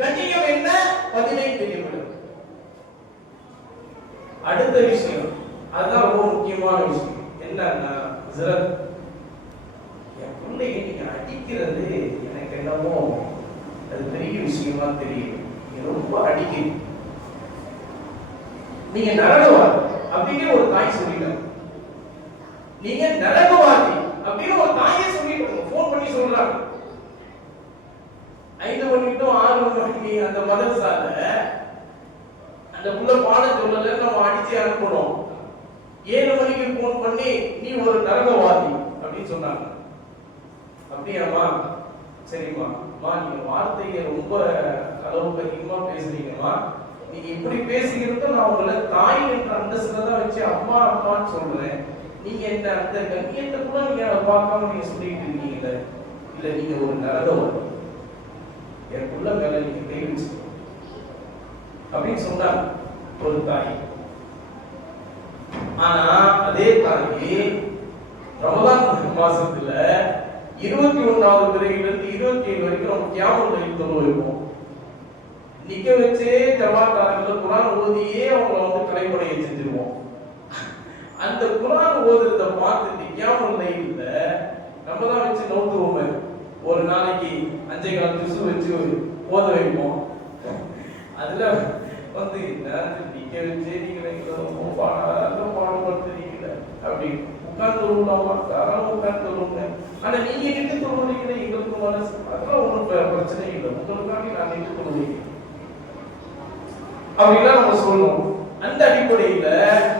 கண்ணியம் என்ன? 15 நிமிடம். அடுத்த விஷயம், அதுதான் ரொம்ப முக்கியமான விஷயம் என்னன்னா, ஹஸ்ரத் என் பிள்ளையை நீங்க அடிக்கிறது எனக்கு என்னமோ அது பெரிய விஷயமா தெரியும். நீங்க ரொம்ப அடிக்கிறீங்க, நீங்க நரகவாதி அப்படிங்கிற ஒரு தாய் சொல்லிட்டாங்க. நீங்க நரகவாதி அப்படின்னு ஒரு தாயே சொல்லிட்டாங்க, போன் பண்ணி சொல்றாங்க. 5 மணி to 6 மணிக்கு அந்த மதரசால அந்த புள்ள பாடம் சொல்லல, நம்ம அடிச்சு அனுப்பணும். 7 மணிக்கு போன் பண்ணி நீ ஒரு நரகவாதி அப்படின்னு சொன்னாங்க. அப்படியாமா? சரிம்மா, நீங்க வார்த்தையை ரொம்ப அளவுக்கு அதிகமா பேசுறீங்கம்மா. நீங்க இப்படி பேசுகிறத நான் உங்களை தாய் என்ற அந்தஸ்துல தான் வச்சு அம்மா அம்மான்னு சொல்றேன். நீங்க என்ன அந்த கண்ணியத்தை கூட நீங்க பார்க்காம நீங்க சொல்லிட்டு இருக்கீங்க. இல்ல, நீங்க ஒரு நரகவாதி, எனக்குள்ள மேல நீங்க கை வச்சு அப்படின்னு சொன்னாங்க ஒரு தாய். ஆனா அதே தாய் ரமலான் மாசத்துல 21வது பிறையிலிருந்து 27 வரைக்கும் நம்ம கியாமுல் லைல் தொழுவோம். நிக்க வச்சே ஜமாத்தாரங்களை குர்ஆன் ஓதியே அவங்களை வந்து கலைப்படைய செஞ்சிருவோம். அந்த குர்ஆன் ஓதுறத பார்த்துட்டு கியாமுல் லைல்ல நம்ம தான் வச்சு நோத்துவோமே. ஒரு நாளைக்கு 5 ஜுஸ் வச்சு ஓத வைப்போம். அதுல வந்து நிக்க வச்சே நீங்க பாடுபடுத்துறீங்க அப்படி உட்கார்ந்து தொழுவாமா? தாராளம் உட்கார்ந்து தொழுவுங்க. ஆனா நீங்க நின்று தொழுவீங்க, எங்களுக்கு மனசு அதெல்லாம் ஒன்றும் பிரச்சனை இல்லை, உங்களுக்காக நான் நின்று தொழுவீங்க அப்படிலாம் நம்ம சொல்லணும். அந்த அடிப்படையில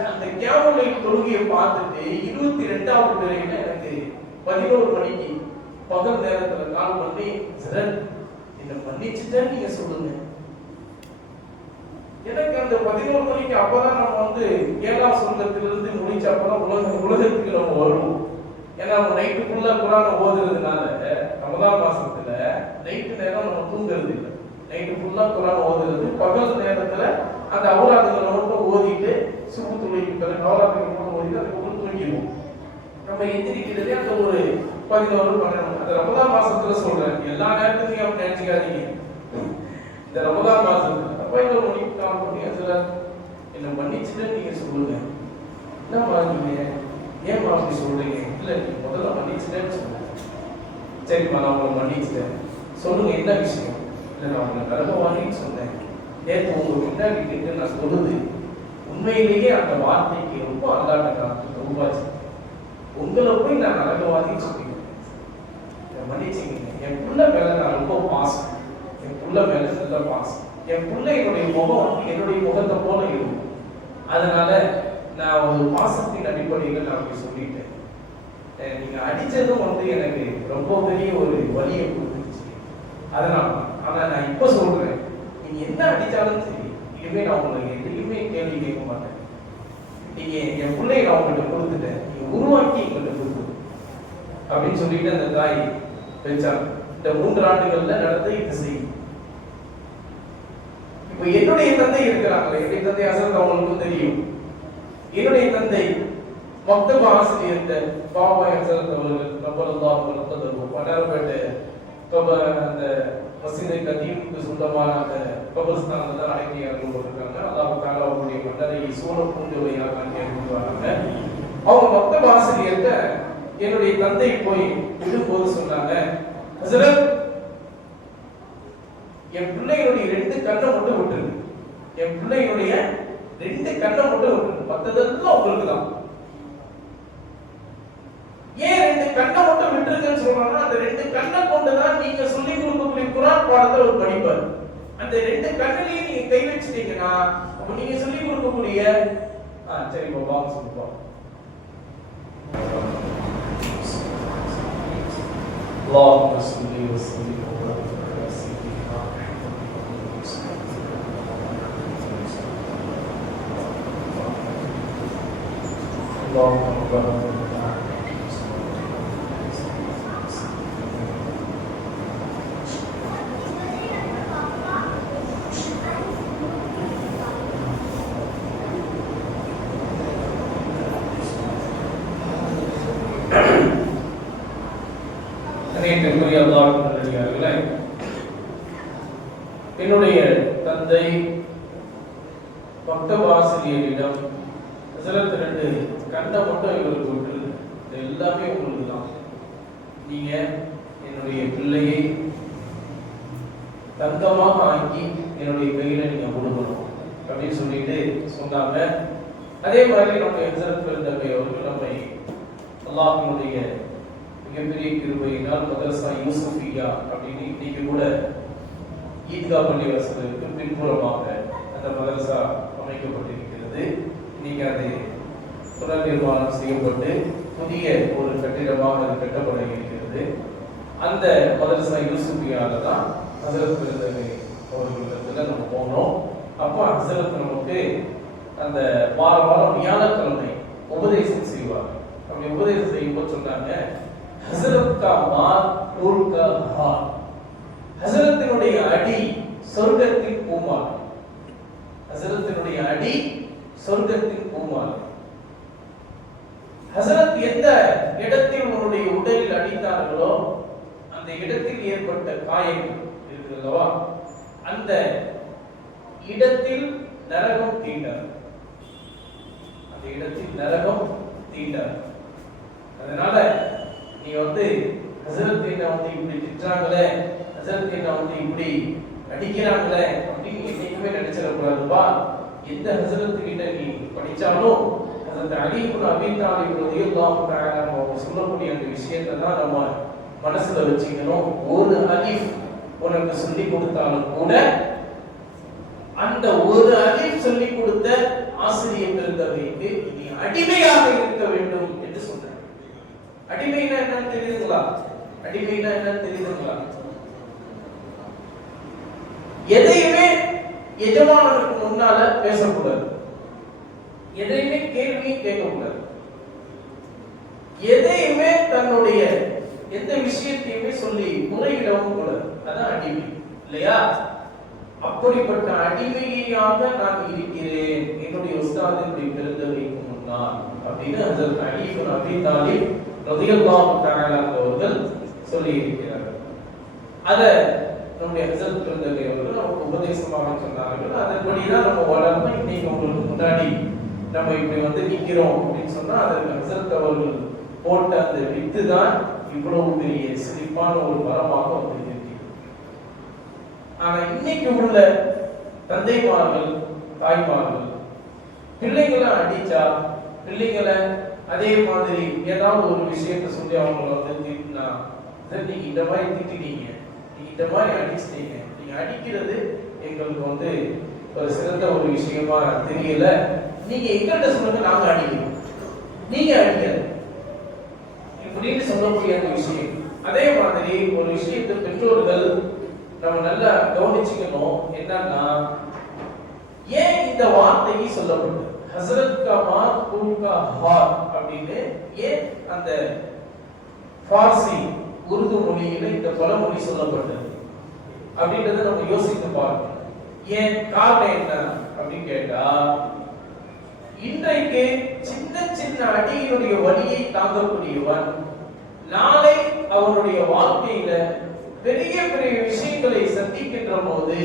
அந்த கியாமுல் லைல் தொழுகையை பார்த்துட்டு 22வது பிறையில எனக்கு 11 மணிக்கு பகல் நேரத்துல கால் பண்ணி, சார் என்ன மன்னிச்சுட்டா நீங்க சொல்லுங்க. எனக்கு அந்த 11 மணிக்கு அப்பதான் நம்ம வந்து 7ஆம் சொர்க்கத்திலிருந்து முடிச்சு அப்பதான் உலகத்துக்கு நம்ம வருவோம். ஏன்னா நம்ம நைட்டு ஃபுல்லா குர்ஆன் ஓதுறதுனால ரமலான் மாசத்துல நைட்டு நேரம் நம்ம தூங்குறது இல்லை. நைட்டு ஃபுல்லா குர்ஆன் ஓதுறது, பகல் நேரத்துல அந்த அவுராதுகளை மட்டும் ஓதிட்டு சுபு தொழுகிட்டு நவராத்திரி மட்டும் ஓதிட்டு அதுக்கப்புறம் தூங்கிடுவோம். நம்ம எந்திரிக்கிறதே அந்த ஒரு 11-12 அந்த ரமலான் மாசத்துல சொல்றேன். எல்லா நேரத்துலையும் அப்படி நினைச்சுக்காதீங்க. இந்த ரமலான் மாசத்துல 11 மணிக்கு கால் பண்ணி, சார் என்ன மன்னிச்சுட்டு நீங்க சொல்லுங்க. என்னம்மா நீங்க ஏம்மா அப்படி சொல்றீங்க? இல்ல, நீங்க முதல்ல மன்னிச்சுட்டேன்னு சொல்லுங்க. சரிம்மா, நான் உங்களை மன்னிச்சுட்டேன், சொல்லுங்க என்ன விஷயம்? இல்ல, நான் உங்களை நரகவாதின்னு சொன்னேன். நேற்று உங்க முன்னாடி கிட்ட நான் சொல்லுது உண்மையிலேயே அந்த வார்த்தைக்கு ரொம்ப அல்லாட்ட காத்து உருவாச்சு. உங்களை போய் நான் நரகவாதின்னு சொல்லிக்கிறேன், மன்னிச்சுங்க. என் புள்ள மேல நான் ரொம்ப பாசம், என் புள்ள மேல நல்ல பாசம். என் புள்ள என்னுடைய முகம் என்னுடைய முகத்தை போல இருக்கும். அதனால நான் ஒரு பாசத்தின் அடிப்படையில் நான் அப்படி சொல்லிட்டேன். நீங்க அடிச்சதும் வந்து எனக்கு ரொம்ப பெரிய ஒரு வலியை கொடுத்துருச்சு. அதனால ஆனா நான் இப்ப சொல்றேன், நீங்க என்ன அடிச்சாலும் சரி, இனிமே நான் உங்களுக்கு எதுலையுமே கேள்வி கேட்க மாட்டேன். நீங்க என் பிள்ளையை நான் உங்கள்கிட்ட கொடுத்துட்டேன், நீங்க உருவாக்கி எங்கள்கிட்ட கொடுத்து அப்படின்னு சொல்லிட்டு அந்த தாய் வச்சாங்க. இந்த 3 ஆண்டுகள்ல நடந்த இது செய்யும். இப்ப என்னுடைய தந்தை இருக்கிறாங்களே, என்னுடைய தந்தை அசரத் அவங்களுக்கும் தெரியும். என்னுடைய தந்தை மக்தப் ஆசிரியர் பாபா அசரத் அவர்கள் பண்டாரப்பேட்டை அந்த மசீதை கதீமுக்கு சொந்தமான அந்த கபர்ஸ்தான்ல தான் அடக்கி அனுப்பப்பட்டிருக்காங்க. அல்லாஹ் தஆலா அவருடைய மன்னரை சோழ பூஞ்சவையாக அனுப்பி வராங்க. அவங்க மக்தப் ஆசிரியர்கிட்ட என்னுடைய தந்தை போய் விடும்போது சொன்னாங்க, ஹஸ்ரத் என் பிள்ளைகளுடைய 2 கண்ணை மட்டும் விட்டுருங்க, என் பிள்ளைகளுடைய 2 கண்ணை மட்டும் விட்டுருங்க, மற்றதெல்லாம் உங்களுக்கு தான். ஏன் 2 கண்ணை மட்டும் விட்டுருங்கன்னு சொல்றாங்கன்னா, அந்த 2 கண்ணை கொண்டுதான் நீங்க சொல்லி கொடுக்கக்கூடிய குர்ஆன் பாடத்தை ஒரு படிப்பார். அந்த ரெண்டு கண்ணிலையும் நீங்க கை வச்சிட்டீங்கன்னா அப்ப நீங்க சொல்லி கொடுக்கக்கூடிய சரி பாபா சொல்லுவோம். اللهم صل وسلم وبارك على سيدنا محمد اللهم ربنا என்னுடைய தந்தை பக்தவாசிரியரிடம் ஹஸரத் 2 கண்ணை மட்டும் இவருக்கு விட்டு எல்லாமே உங்களுக்கு தான், நீங்க என்னுடைய பிள்ளையை தங்கமாக ஆக்கி என்னுடைய கையில நீங்க கொடுக்கணும் அப்படின்னு சொல்லிட்டு சொன்னாங்க. அதே மாதிரி நம்முடைய ஹஸரத் பெருந்தகை அவர்கள் நம்மை அல்லாஹ்வினுடைய மிகப்பெரிய கிருபையினால் மதரசா யூசுஃபியா அப்படின்னு இன்னைக்கு கூட ஈத்கா பள்ளிவாசலுக்கு பின்புறமாக அந்த மதரசா அமைக்கப்பட்டிருக்கிறது. இன்னைக்கு அது புனர் நிர்மாணம் செய்யப்பட்டு புதிய ஒரு கட்டிடமாக அது கட்டப்பட இருக்கிறது. அந்த மதரசா யூசுஃபியால தான் ஹஸரத் பெருந்தகை அவர்களிடத்துல நம்ம போனோம். அப்போ ஹஸரத் நமக்கு அந்த வாரம் வியாழக்கிழமை உபதேசம் செய்வாங்க. அப்படி உபதேசம் செய்யும்போது சொன்னாங்க, ஹஸரத் கா மார் ஊர் கா ஹார், ஹஸரத்தினுடைய அடி சொர்க்கத்தின் பூமாலை, ஹஸரத்தினுடைய அடி சொர்க்கத்தின் பூமாலை. ஹஸரத் எந்த இடத்தில் உன்னுடைய உடலில் அடித்தார்களோ அந்த இடத்தில் ஏற்பட்ட காயங்கள் இருக்குல்லவா, அந்த இடத்தில் நரகம் தீண்டார், அந்த இடத்தில் நரகம் தீண்டார். அதனால நீ ஹஸரத் என்ன இப்படி திட்டுறாங்களே, ஹஸரத் என்ன இப்படி அடிக்கிறாங்களே அப்படின்னு என்னைக்குமே நினைச்சிடக்கூடாதுப்பா. எந்த ஹஸரத் கிட்ட நீ படிச்சாலும் ஹஸரத் அலி இப்னு அபீ தாலிப் ரலியல்லாஹு தஆலா அவங்க சொல்லக்கூடிய அந்த விஷயத்தை தான் நம்ம மனசுல வச்சுக்கணும். ஒரு அலிஃப் உனக்கு சொல்லி கொடுத்தாலும் கூட அந்த ஒரு அலிஃப் சொல்லி கொடுத்த ஆசிரியர் பெருந்தகைக்கு நீ அடிமையாக இருக்க வேண்டும் என்று சொன்னார். அடிமைனா என்னன்னு தெரியுதுங்களா? அடிமைனா என்னன்னு தெரியுதுங்களா? எதையுமே எஜமானனுக்கு முன்னால பேசக்கூடாது, எதையுமே கேள்வி கேட்கக்கூடாது, எதையுமே தன்னுடைய எந்த விஷயத்தையுமே சொல்லி முறையிடவும் கூடாது. அதான் அடிமை இல்லையா? அப்படிப்பட்ட அடிமையாக நான் இருக்கிறேன் என்னுடைய உஸ்தாதினுடைய பெருந்தகைக்கு முன்னால் அப்படின்னு ஹஸரத் அலி இப்னு அபீ தாலிப் ரலியல்லாஹு தஆலா அவர்கள் சொல்லி இருக்கிறார்கள். அத நம்முடைய ஹஸரத் பெருந்தகை அவர்கள் நமக்கு உபதேசமாக சொன்னார்கள். அதன்படிதான் நம்ம வளர்ந்து இன்னைக்கு உங்களுக்கு முன்னாடி நம்ம இப்படி நிக்கிறோம் அப்படின்னு சொன்னா அதற்கு ஹஸரத் அவர்கள் போட்ட அந்த வித்து தான் இவ்வளவு பெரிய சிறப்பான ஒரு வரமாக வந்திருக்கிறது. ஆனா இன்னைக்கு உள்ள தந்தைமார்கள் தாய்மார்கள் பிள்ளைகளை அடிச்சா பிள்ளைகளை அதே மாதிரி ஏதாவது ஒரு விஷயத்தை சொல்லி அவங்களை திட்டினா, நீங்க இந்த மாதிரி திட்டினீங்க, நீங்க இந்த மாதிரி அடிச்சிட்டீங்க, நீங்க அடிக்கிறது எங்களுக்கு ஒரு சிறந்த ஒரு விஷயமா தெரியல, நீங்க எங்கள்கிட்ட சொல்லுங்க, நாங்க அடிக்கிறோம், நீங்க அடிக்கிறது இப்படின்னு சொல்லக்கூடிய அந்த விஷயம். அதே மாதிரி ஒரு விஷயத்தை பெற்றோர்கள் நம்ம நல்லா கவனிச்சுக்கணும். என்னன்னா, ஏன் இந்த வார்த்தையை சொல்லப்பட்டது ஹஸரத் கா மாத் குல் கா ஹார் அப்படின்னு ஏன் அந்த பார்சி உருது மொழியில இந்த பழமொழி சொல்லப்பட்டது அப்படின்றத நம்ம யோசித்து பார்க்கணும். ஏன் காரணம் என்ன அப்படின்னு கேட்டா, இன்றைக்கு சின்ன சின்ன அடியினுடைய வலியை தாங்கக்கூடியவன் நாளை அவனுடைய வாழ்க்கையில பெரிய பெரிய விஷயங்களை சந்திக்கின்ற போது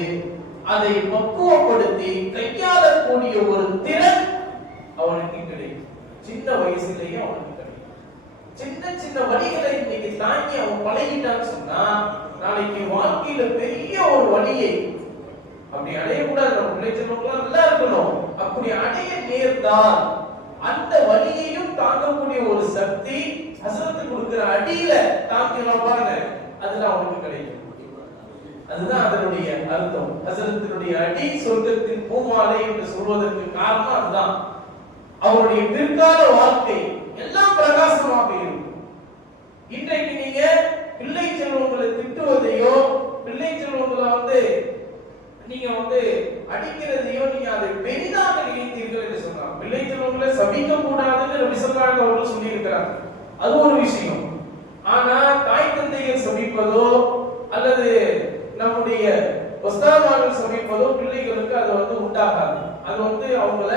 அதை பக்குவப்படுத்தி கையாளக்கூடிய ஒரு திறன் அவனுக்கு கிடைக்கும். சின்ன வயசுலயே அவனுக்கு கிடைக்கும். சின்ன சின்ன வழிகளை இன்னைக்கு தாங்கி அவன் பழகிட்டான்னு சொன்னா நாளைக்கு வாழ்க்கையில பெரிய ஒரு வழியை அப்படி அடையக்கூடாது. நம்ம பிள்ளைச்சவங்களும் நல்லா இருக்கணும். அப்படி அடைய நேர்ந்தால் அந்த வழியையும் தாங்கக்கூடிய ஒரு சக்தி ஹஸரத் கொடுக்கிற அடியில தாங்கலாம் பாருங்க, அதுல அவனுக்கு கிடைக்கும். அதுதான் அதனுடைய அர்த்தம். ஹஸரத்தினுடைய அடி சொர்க்கத்தின் பூமாலை என்று சொல்வதற்கு காரணம் அதுதான். அவருடைய பிற்கால வாழ்க்கை எல்லாம் பிரகாசமாக இருக்கும். இன்றைக்கு நீங்க பிள்ளை செல்வங்களை திட்டுவதையோ, பிள்ளை செல்வங்களை நீங்க அடிக்கிறதையோ நீங்க அதை பெரிதாக நினைத்தீர்கள் என்று சொன்னார். பிள்ளை செல்வங்களை சபிக்க கூடாதுன்னு நபி ஸல்லல்லாஹு அலைஹி வஸல்லம் சொல்லி இருக்கிறார். அது ஒரு விஷயம். ஆனா தாய் தந்தையை சபிப்பதோ அல்லது நம்முடைய உஸ்தாத்மார்கள் சபிப்பதோ பிள்ளைகளுக்கு அது உண்டாகாது. அது அவங்கள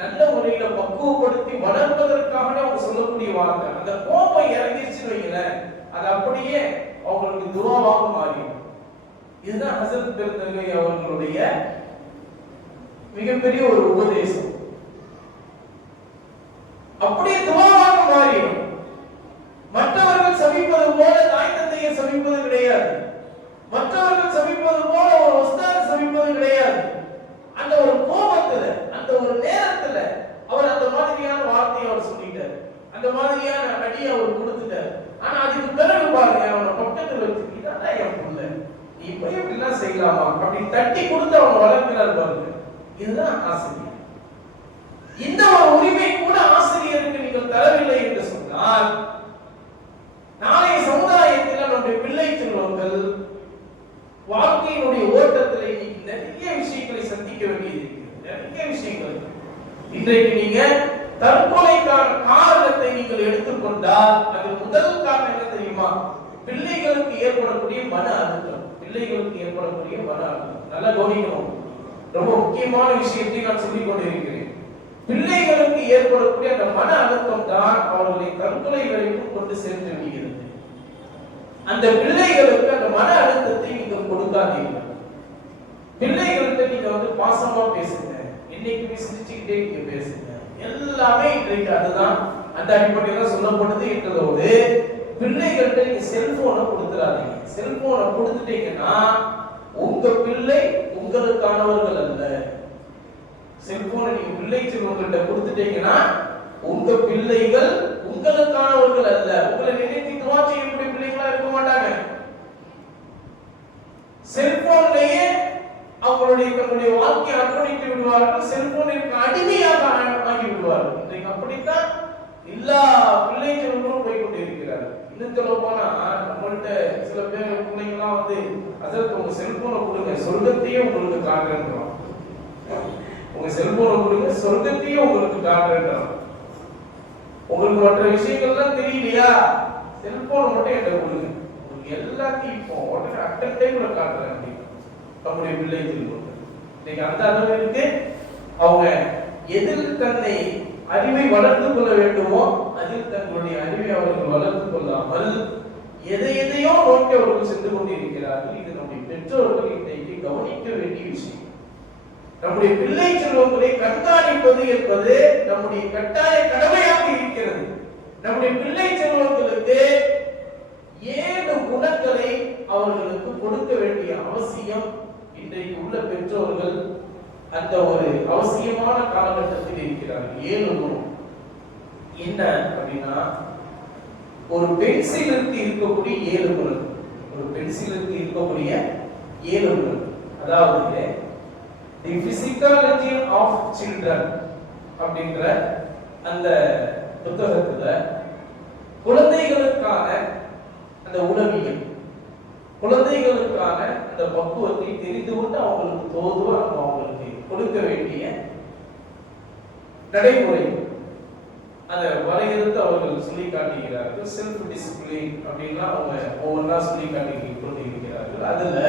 நல்ல முறையில பக்குவப்படுத்தி வளர்ப்பதற்காக அவங்க சொல்லக்கூடிய வார்த்தை. அந்த கோபம் இறங்கிருச்சுன்னு வைங்களேன், அது அப்படியே அவங்களுக்கு துரோகமாக மாறிடும். இதுதான் ஹஸரத் பெருந்தகை அவர்களுடைய மிகப்பெரிய ஒரு உபதேசம். அப்படியே துரோகமாக மாறிடும். மற்றவர்கள் சபிப்பது போல தாய் தந்தையை சபிப்பது கிடையாது. மற்றவர்கள் சபிப்பது போல ஒரு உஸ்தாத் சபிப்பது கிடையாது. அந்த ஒரு கோபத்துல, அந்த ஒரு நேரத்துல அவர் அந்த மாதிரியான வார்த்தையை அவர் சொல்லிட்டார், அந்த மாதிரியான அடியை அவர் கொடுத்துட்டார். ஆனா அதுக்கு பிறகு பாருங்க, அவனை பக்கத்துல வச்சுக்கிட்டா என் புள்ள நீ போய் இப்படிலாம் செய்யலாமா அப்படி தட்டி கொடுத்து அவன் வளர்க்கிறார் பாருங்க. இதுதான் ஆசிரியர். இந்த ஒரு உரிமை கூட ஆசிரியருக்கு நீங்கள் தரவில்லை என்று சொன்னால் நாளைய சமுதாயத்தில் நம்முடைய பிள்ளை செல்வங்கள் வாழ்க்கையினுடைய ஓட்டத்தில் இன்னைக்கு நிறைய விஷயங்களை சந்திக்க வேண்டியது இருக்கிறது. நிறைய விஷயங்கள் இன்றைக்கு நீங்க தற்கொலைக்கான காரணத்தை நீங்கள் எடுத்துக்கொண்டால் அது முதல் காரணம் என்ன தெரியுமா? பிள்ளைகளுக்கு ஏற்படக்கூடிய மன அழுத்தம். பிள்ளைகளுக்கு ஏற்படக்கூடிய மன அழுத்தம் நல்லா கவனிக்கணும். ரொம்ப முக்கியமான விஷயத்தை நான் சொல்லிக் கொண்டிருக்கிறேன். பிள்ளைகளுக்கு ஏற்படக்கூடிய அந்த மன அழுத்தம் தான் அவர்களை தற்கொலை வரைக்கும் கொண்டு சேர்த்து விடுகிறது. அந்த பிள்ளைகளுக்கு அந்த மன அழுத்தத்தை நீங்க கொடுக்காதீர்கள். பிள்ளைகளுக்கு நீங்க பாசமா பேசுங்க, இன்னைக்கு சிரிச்சுக்கிட்டே நீங்க பேசுங்க. எல்லாமே இன்றைக்கு அதுதான் அந்த அடிப்படையில் சொல்லப்படுது என்றதோடு பிள்ளைகள்கிட்ட நீங்க செல்போனை கொடுத்துடாதீங்க. செல்போனை கொடுத்துட்டீங்கன்னா உங்க பிள்ளை உங்களுக்கானவர்கள் அல்ல. செல்போனை நீங்க பிள்ளை செல்வங்கள்ட்ட கொடுத்துட்டீங்கன்னா உங்க பிள்ளைகள் உங்களுக்கானவர்கள் அல்ல. உங்களை நினைத்து துவா செய்யக்கூடிய பிள்ளைகளா இருக்க மாட்டாங்க. செல்போன்லயே தன்னுடைய வாழ்க்கையை அர்ப்பணித்து விடுவார்கள். செல்போனிற்கு அடிமையாக ஆகி விடுவார்கள். இன்றைக்கு அப்படித்தான் எல்லா பிள்ளை செல்வங்களும் போய் கொண்டிருக்கிறார்கள். இன்னும் சொல்ல போனா நம்மள்ட்ட சில பேர் பிள்ளைங்களாம் அதற்கு உங்க செல்போனை கொடுங்க, சொர்க்கத்தையே உங்களுக்கு காட்டுறோம். உங்க செல்போனை கொடுங்க, சொர்க்கத்தையே உங்களுக்கு காட்டுறோம். உங்களுக்கு மற்ற விஷயங்கள்லாம் தெரியலையா, செல்போன் மட்டும் என்கிட்ட கொடுங்க, உங்களுக்கு எல்லாத்தையும் இப்போ உடனே அட்ட டைம்ல காட்டுறேன் அப்படின்னு நம்முடைய பிள்ளை செல்வம். இன்னைக்கு அந்த அளவிற்கு அவங்க எதில் தன்னை அறிவை வளர்த்துக் கொள்ள வேண்டுமோ அதில் தங்களுடைய அறிவை அவர்கள் வளர்த்துக் கொள்ளாமல் எதையோ நோக்கி அவர்கள் சென்று கொண்டிருக்கிறார்கள். இது நம்முடைய பெற்றோர்கள் இன்றைக்கு கவனிக்க வேண்டிய விஷயம். நம்முடைய பிள்ளை செல்வங்களை கண்காணிப்பது என்பது நம்முடைய கட்டாய கடமையாக இருக்கிறது. நம்முடைய பிள்ளை செல்வங்களுக்கு 7 குணங்களை அவர்களுக்கு கொடுக்க வேண்டிய அவசியம் இன்றைக்கு உள்ள பெற்றோர்கள் அந்த ஒரு அவசியமான காலகட்டத்தில் இருக்கிறார்கள். 7 குணம் என்ன அப்படின்னா, ஒரு பென்சிலுக்கு இருக்கக்கூடிய 7 குணம். ஒரு பென்சிலுக்கு இருக்கக்கூடிய 7 குணம், அதாவது தி பிசிக்காலஜி ஆஃப் சில்ட்ரன் அப்படின்ற அந்த புத்தகத்துல குழந்தைகளுக்கான அந்த உளவியல், குழந்தைகளுக்கான அந்த பக்குவத்தை தெரிந்து கொண்டு அவங்களுக்கு தோதுவா அவங்களுக்கு கொடுக்க வேண்டிய நடைமுறை அதை வரையறுத்து அவர்கள் சொல்லி காட்டுகிறார்கள். செல்ஃப் டிசிப்ளின் அப்படின்னா அவங்க ஒவ்வொன்றா சொல்லி காட்டி கொண்டிருக்கிறார்கள். அதுல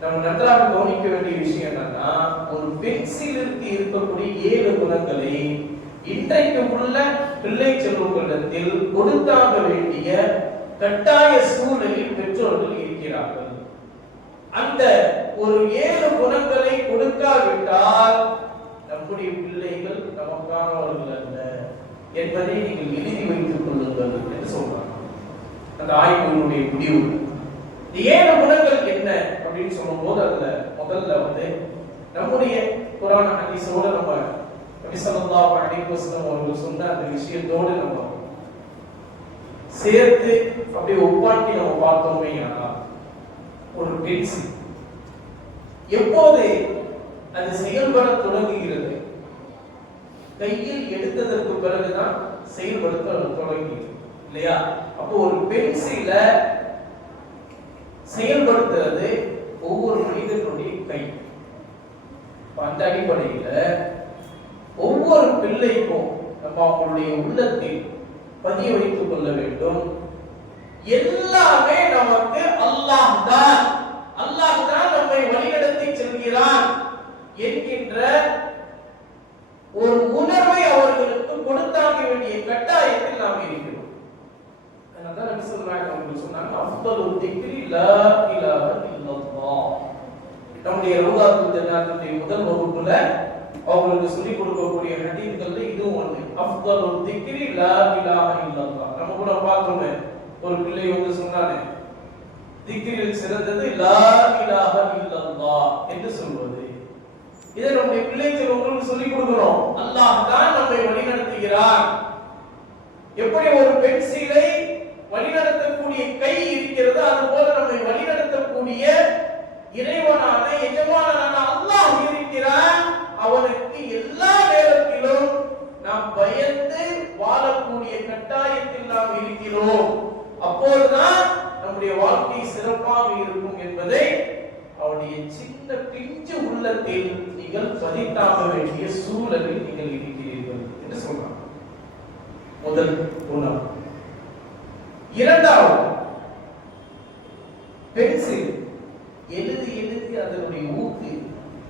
நம்ம நன்றாக கவனிக்க வேண்டிய விஷயம் என்னன்னா, ஒரு பென்சிலுக்கு இருக்கக்கூடிய 7 குணங்களை இன்றைக்கு உள்ள பிள்ளை செல்வங்களிடத்தில் கொடுத்தாக வேண்டிய கட்டாய சூழலில் பெற்றோர்கள் இருக்கிறார்கள். அந்த ஒரு 7 குணங்களை கொடுக்காவிட்டால் நம்முடைய பிள்ளைகள் நமக்கானவர்கள் அல்ல என்பதை நீங்கள் எழுதி வைத்துக் கொள்ளுங்கள் என்று சொல்றாங்க அந்த ஆய்வுகளுடைய முடிவு. 7 குணங்கள் என்ன அப்படின்னு சொல்லும் போது அதுல முதல்ல நம்முடைய குர்ஆன் ஹதீஸோட நம்ம நபி ஸல்லல்லாஹு அலைஹி வஸல்லம் அவர்கள் சொன்ன அந்த விஷயத்தோடு நம்ம சேர்த்து அப்படியே ஒப்பாட்டி நம்ம பார்த்தோமே, ஒரு பென்சில் எப்போது அது செயல்பட தொடங்குகிறது? கையில் எடுத்ததற்கு பிறகுதான் செயல்படுத்த தொடங்குகிறது இல்லையா? அப்போ ஒரு பென்சில செயல்படுத்துறது ஒவ்வொரு மனிதனுடைய கை. அந்த அடிப்படையில ஒவ்வொரு பிள்ளைக்கும் நம்ம அவங்களுடைய உள்ளத்தில் பதிய வைத்துக் கொள்ள வேண்டும், எல்லாமே நமக்கு அல்லாஹ் தான், அல்லாஹ் தான் நம்மை வழிநடத்தி செல்கிறான் என்கின்ற ஒரு உணர்வை அவர்களுக்கு கொடுத்தாக வேண்டிய கட்டாயத்தில் நாம் இருக்கிறோம். அதனால நபி ஸல்லல்லாஹு அலைஹி வஸல்லம் சொன்னாங்க, அஃதலுல் திக்ரி லா இலாஹ இல்லல்லாஹ். நம்முடைய ரவுதாத்துல் ஜன்னாத்துடைய முதல் வகுப்புல அவங்களுக்கு சொல்லிக் கொடுக்கக்கூடிய ஹதீஸ்கள்ல இதுவும் ஒன்று. அஃதலுல் திக்ரி லா இலாஹ இல்லல்லாஹ். நம்ம கூட பார்த்தோமே, ஒரு பிள்ளை வந்து சொன்னானே, திக்ரில் சிறந்தது லா இலாஹ இல்லல்லாஹ் என்று சொல்வது. இதை நம்முடைய பிள்ளைகளுக்கு உங்களுக்கு சொல்லிக் கொடுக்கிறோம். அல்லாஹ் தான் நம்மை வழிநடத்துகிறார். எப்படி ஒரு பென்சிலை வழிநடத்தக்கூடிய கை இருக்கிறது, அதுபோல நம்மை வழிநடத்தக்கூடிய இறைவனான எஜமானனான அல்லாஹ் இருக்கிறான். அவனுக்கு எல்லா நேரத்திலும் நாம் பயந்து வாழக்கூடிய கட்டாயத்தில் நாம் இருக்கிறோம். அப்போதுதான் நம்முடைய வாழ்க்கை சிறப்பாக இருக்கும் என்பதை அவருடைய சின்ன பிஞ்சு உள்ளத்தில் நீங்கள் பதித்தாக வேண்டிய சூழலில் நீங்கள் இருக்கிறீர்கள் என்று சொல்றாங்க. முதல் குணம். இரண்டாவது, பென்சில் எழுதி எழுதி அதனுடைய ஊக்கு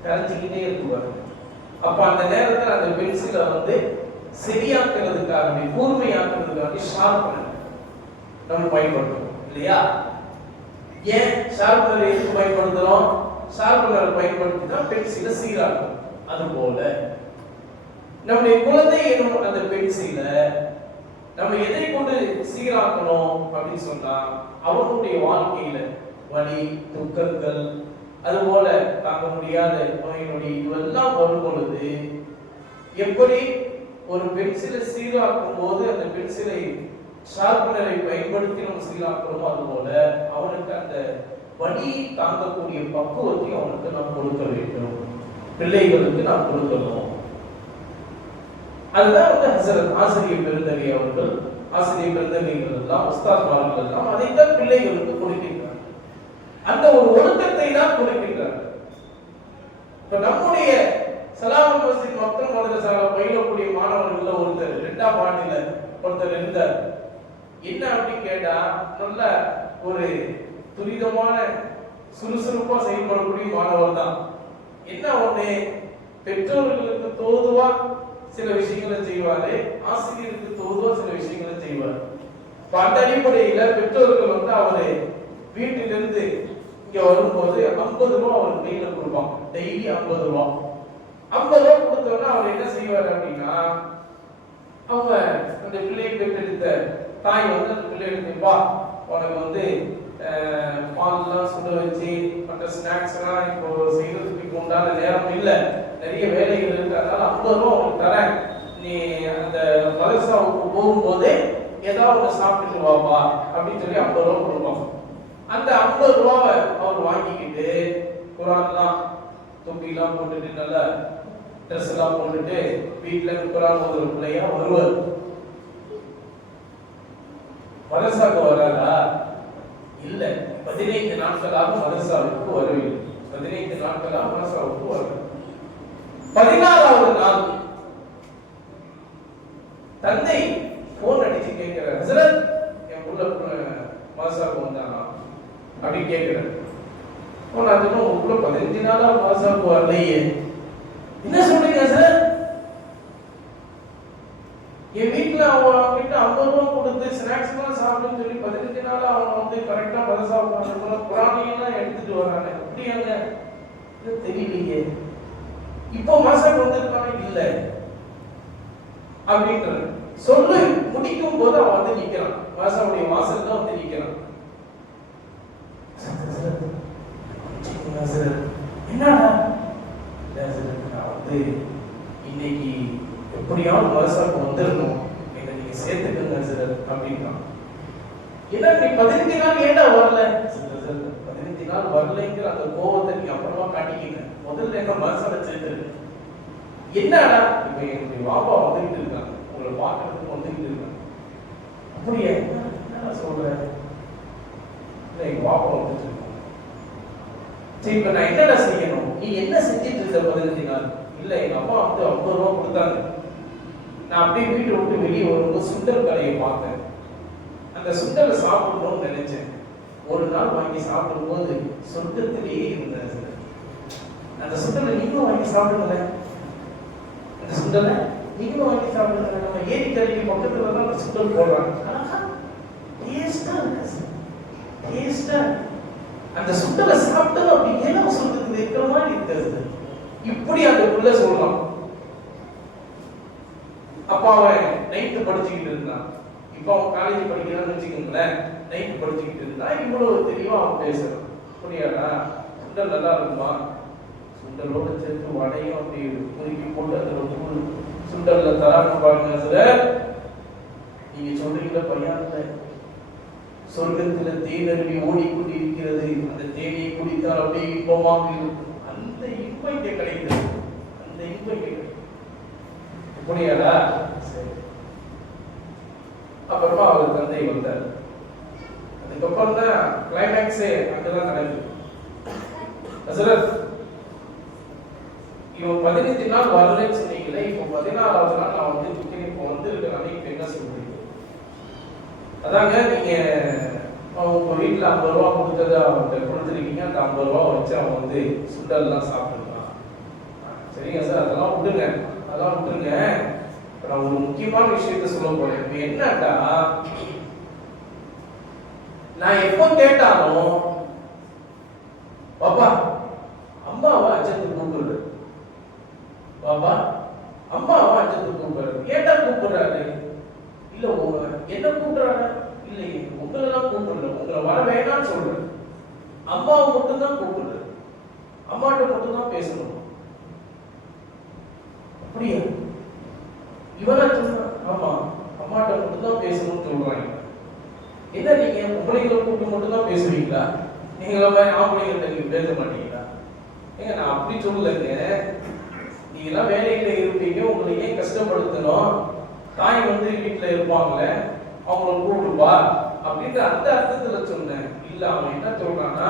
கரைஞ்சிக்கிட்டே இருக்குவாங்க. அப்ப அந்த நேரத்தில் அந்த பென்சிலை வந்து சரியாக்குறதுக்காக, கூர்மையாக்குறதுக்காக ஷார்ப்னர் நம்ம பயன்படுத்துறோம் இல்லையா? ஏன் ஷார்ப்னர் எதுக்கு பயன்படுத்துறோம்? ஷார்ப்னர் பயன்படுத்தி தான் பென்சிலை சீராக்கும். அதுபோல நம்முடைய குழந்தை எனும் அந்த பென்சிலை நம்ம எதை கொண்டு சீராக்கணும் அப்படின்னு சொன்னா, அவனுடைய வாழ்க்கையில வலி, துக்கங்கள், அதுபோல தாங்க முடியாத நோய் நொடி இதெல்லாம் வரும் பொழுது எப்படி ஒரு பென்சிலை சீராக்கும் போது அந்த பென்சிலை ஷார்ப்னரை பயன்படுத்தி நம்ம சீராக்கிறோமோ, அதுபோல அவனுக்கு அந்த வலியை தாங்கக்கூடிய பக்குவத்தை அவனுக்கு நாம் கொடுக்க வேண்டும், பிள்ளைகளுக்கு நாம் கொடுக்கணும். அதுதான் வந்து ஹஸரத் ஆசிரியர் பெருந்தகை அவர்கள், ஆசிரியர் பெருந்தகைகள் எல்லாம், உஸ்தாத்மார்கள் எல்லாம் அதைத்தான் பிள்ளைகளுக்கு கொடுக்கின்றார். அந்த ஒரு ஒழுக்கத்தை தான் கொடுக்கின்றார். இப்ப நம்முடைய சலாம் மஸ்ஜித் மக்கள் மதரசால பயிலக்கூடிய மாணவர்கள் ஒருத்தர் 2ஆம் ஆண்டுல ஒருத்தர் இருந்தார். என்ன அப்படின்னு கேட்டா, நல்ல ஒரு துரிதமான சுறுசுறுப்பா செயல்படக்கூடிய மாணவர் தான். என்ன ஒண்ணு, பெற்றோர்களுக்கு தோதுவா சில விஷயங்களை செய்வாரு, ஆசிரியருக்கு தோதுவா சில விஷயங்களை செய்வார். அந்த அடிப்படையில பெற்றோர்கள் வந்து அவரு வீட்டிலிருந்து இங்க வரும்போது 50 ரூபாய் அவர் கையில கொடுப்பாங்க. டெய்லி 50 ரூபாய். 50 ரூபாய் கொடுத்தோன்னா அவர் என்ன செய்வார் அப்படின்னா, அவங்க அந்த பிள்ளையை பெற்றெடுத்த தாய் வந்து அந்த பிள்ளை எடுத்துப்பா, உனக்கு வந்து பால்லாம் சுட வச்சு மற்ற ஸ்நாக்ஸ் எல்லாம் இப்போ செய்யறதுக்கு உண்டான நேரம் இல்லை, நிறைய வேலைகள் இருக்கு, அதனால 50 ரூபாய் உனக்கு தரேன், நீ அந்த மதரசாவுக்கு போகும்போது ஏதாவது ஒன்று சாப்பிட்டுட்டு வாப்பா அப்படின்னு சொல்லி 50 ரூபாய் கொடுப்பாங்க. அந்த 50 ரூபாவை அவர் வாங்கிக்கிட்டு குரான்லாம் தொப்பிலாம் போட்டுட்டு நல்ல ட்ரெஸ் எல்லாம் போட்டுட்டு வீட்டுல குரான் ஓதுற பிள்ளையா வருவார். மதரசாவுக்கு வராதா? இல்ல, 15 நாட்களாக மதரசாவுக்கு வரவில்லை. 15 நாட்களாக மதரசாவுக்கு வரவில்லை. 16வது நாள் தந்தை போன் அடிச்சு கேட்கிறார், ஹஸரத் என் புள்ள மதரசாவுக்கு வந்தானா அப்படின்னு கேட்கிறார். உள்ள 15 நாளா மதரசாவுக்கு வரலையே, என்ன சொல்றீங்க சார்? என் வீட்டுல அவங்க கிட்ட 50 ரூபாய் கொடுத்து ஸ்நாக்ஸ் எல்லாம் சாப்பிடுன்னு சொல்லி 15 நாளா அவங்க வந்து கரெக்டா மதரசாவுக்கு குரானையெல்லாம் எடுத்துட்டு வராங்க, அப்படியாங்க? தெரியலையே, இப்போ மாசம் வந்திருக்கானே இல்ல அப்படின்ற சொல்லு முடிக்கும் போது அவன் வந்து நிக்கிறான், மாசாவுடைய வாசல் தான் வந்து நிக்கிறான். என்னடா வந்து இன்னைக்கு எப்படியாவது மதரசாவுக்கு வந்துடணும், என்னை நீங்க சேர்த்துக்கங்க சார் அப்படின்னா. என்ன நீ 15 நாள் ஏண்டா வரல? 15 நாள் வரலைங்கிற அந்த கோபத்தை நீங்க அப்புறமா காட்டிக்கீங்க. முதல்ல என்ன மனசுல சேர்த்துருக்கு. என்னடா இப்ப என்னுடைய பாப்பா வந்துகிட்டு இருக்காங்க, உங்களை பார்க்கறதுக்கு வந்துகிட்டு இருக்காங்க. அப்படியே என்ன சொல்ற? இல்ல எங்க பாப்பா வந்துட்டு இருக்காங்க. சரி இப்ப நான் என்னடா செய்யணும்? நீ என்ன செஞ்சிட்டு இருந்த 15 நாள்? இல்ல எங்க அம்மா வந்து 50 ரூபா கொடுத்தாங்க. நான் அப்படியே வீட்டை விட்டு வெளியே வரும்போது சுண்டல் கடையை பார்த்தேன். அந்த சுண்டலை சாப்பிடணும்னு நினைச்சேன். ஒரு நாள் வாங்கி சாப்பிடும்போது சொர்க்கத்திலேயே இருந்தது. அந்த சுண்டலை நீங்களும் வாங்கி சாப்பிடுங்க. அந்த சுண்டலை நீங்களும் வாங்கி சாப்பிடுங்க. நம்ம ஏரிக்கரைக்கு பக்கத்துல தான் அந்த சுண்டல் போடுறாங்க. டேஸ்டா இருக்கு. டேஸ்டா அந்த சுண்டலை சாப்பிட்டது அப்படி ஏதோ சொல்றதுக்கு இருக்கிற மாதிரி இருக்காது. இப்படி அந்த புள்ள சொல்லலாம். அப்ப அவன் 9th படிச்சுக்கிட்டு இருந்தான். இப்ப அவன் காலேஜ் படிக்கிறான்னு வச்சுக்கோங்களேன். 9th படிச்சுக்கிட்டு இருந்தா இவ்வளவு தெளிவா அவன் பேசுறான். புரியாதா? சுண்டல் நல்லா இருக்குமா? சுண்டலோட சேர்த்து வடையும் அப்படி முறுக்கி போட்டு அந்த சுண்டல்ல தராங்க பாருங்க சார். நீங்க சொல்றீங்களா பையன் சொர்க்கத்துல தேனருவி ஓடிக்கொண்டிருக்கிறது, அந்த தேனியை குடித்தால் அப்படியே இன்பமாக இருக்கும். அந்த இன்பம் இங்க கிடைக்கிறது. அந்த இன்பம் இங்க கிடைக்கும். புரியாதா? சரி. அப்புறமா அவர் தந்தை வந்தார். அதுக்கப்புறம் தான் கிளைமேக்ஸே அங்கதான் நடக்குது. ஹசரத் இவன் 15 நாள் வரலன்னு சொன்னீங்களே, இப்போ 16வது நாள் நான் வந்து இப்போ வந்து இருக்கிறானே, இப்போ என்ன சொல்றீங்க? அதாங்க நீங்க உங்க வீட்டுல 50 ரூபா கொடுத்ததை அவன்கிட்ட கொடுத்துருக்கீங்க. அந்த 50 ரூபா வச்சு அவன் வந்து சுண்டல்லாம் சாப்பிட்டுருக்கான். சரிங்க சார், அதெல்லாம் விட்டுங்க, அதெல்லாம் விட்டுருங்க. நான் ஒரு முக்கியமான விஷயத்த சொல்ல போறேன். இப்ப என்னட்டா, நான் எப்ப கேட்டாலும் பாப்பா அம்மாவா அச்சத்துக்கு கூப்பிடுறது, பாப்பா அம்மாவா அச்சத்துக்கு கூப்பிடுறது. ஏட்டா கூப்பிடுறாரு? இல்ல என்ன கூப்பிடுறாரு? இல்லையே உங்களை தான் கூப்பிடல, உங்களை வர வேண்டாம்னு சொல்றேன். அம்மாவை மட்டும் தான் கூப்பிடுறது, அம்மாட்ட மட்டும் தான் பேசணும். அப்படியா? இவனா சொல்றான், ஆமா அம்மாட்ட மட்டும் தான் பேசணும்னு சொல்றாங்க. என்ன நீங்க உங்களைகளை கூப்பிட்டு மட்டும் தான் பேசுவீங்களா? நீங்கள மாதிரி ஆம்பளைங்கிட்ட நீங்க பேச மாட்டீங்களா? ஏங்க நான் அப்படி சொல்லலைங்க. நீங்க எல்லாம் வேலையில இருப்பீங்க, உங்களை ஏன் கஷ்டப்படுத்தணும்? தாய் வந்து வீட்டுல இருப்பாங்களே, அவங்கள கூப்பிடுவா அப்படின்ற அந்த அர்த்தத்துல சொன்னேன். இல்ல அவன் என்ன சொல்றான்னா,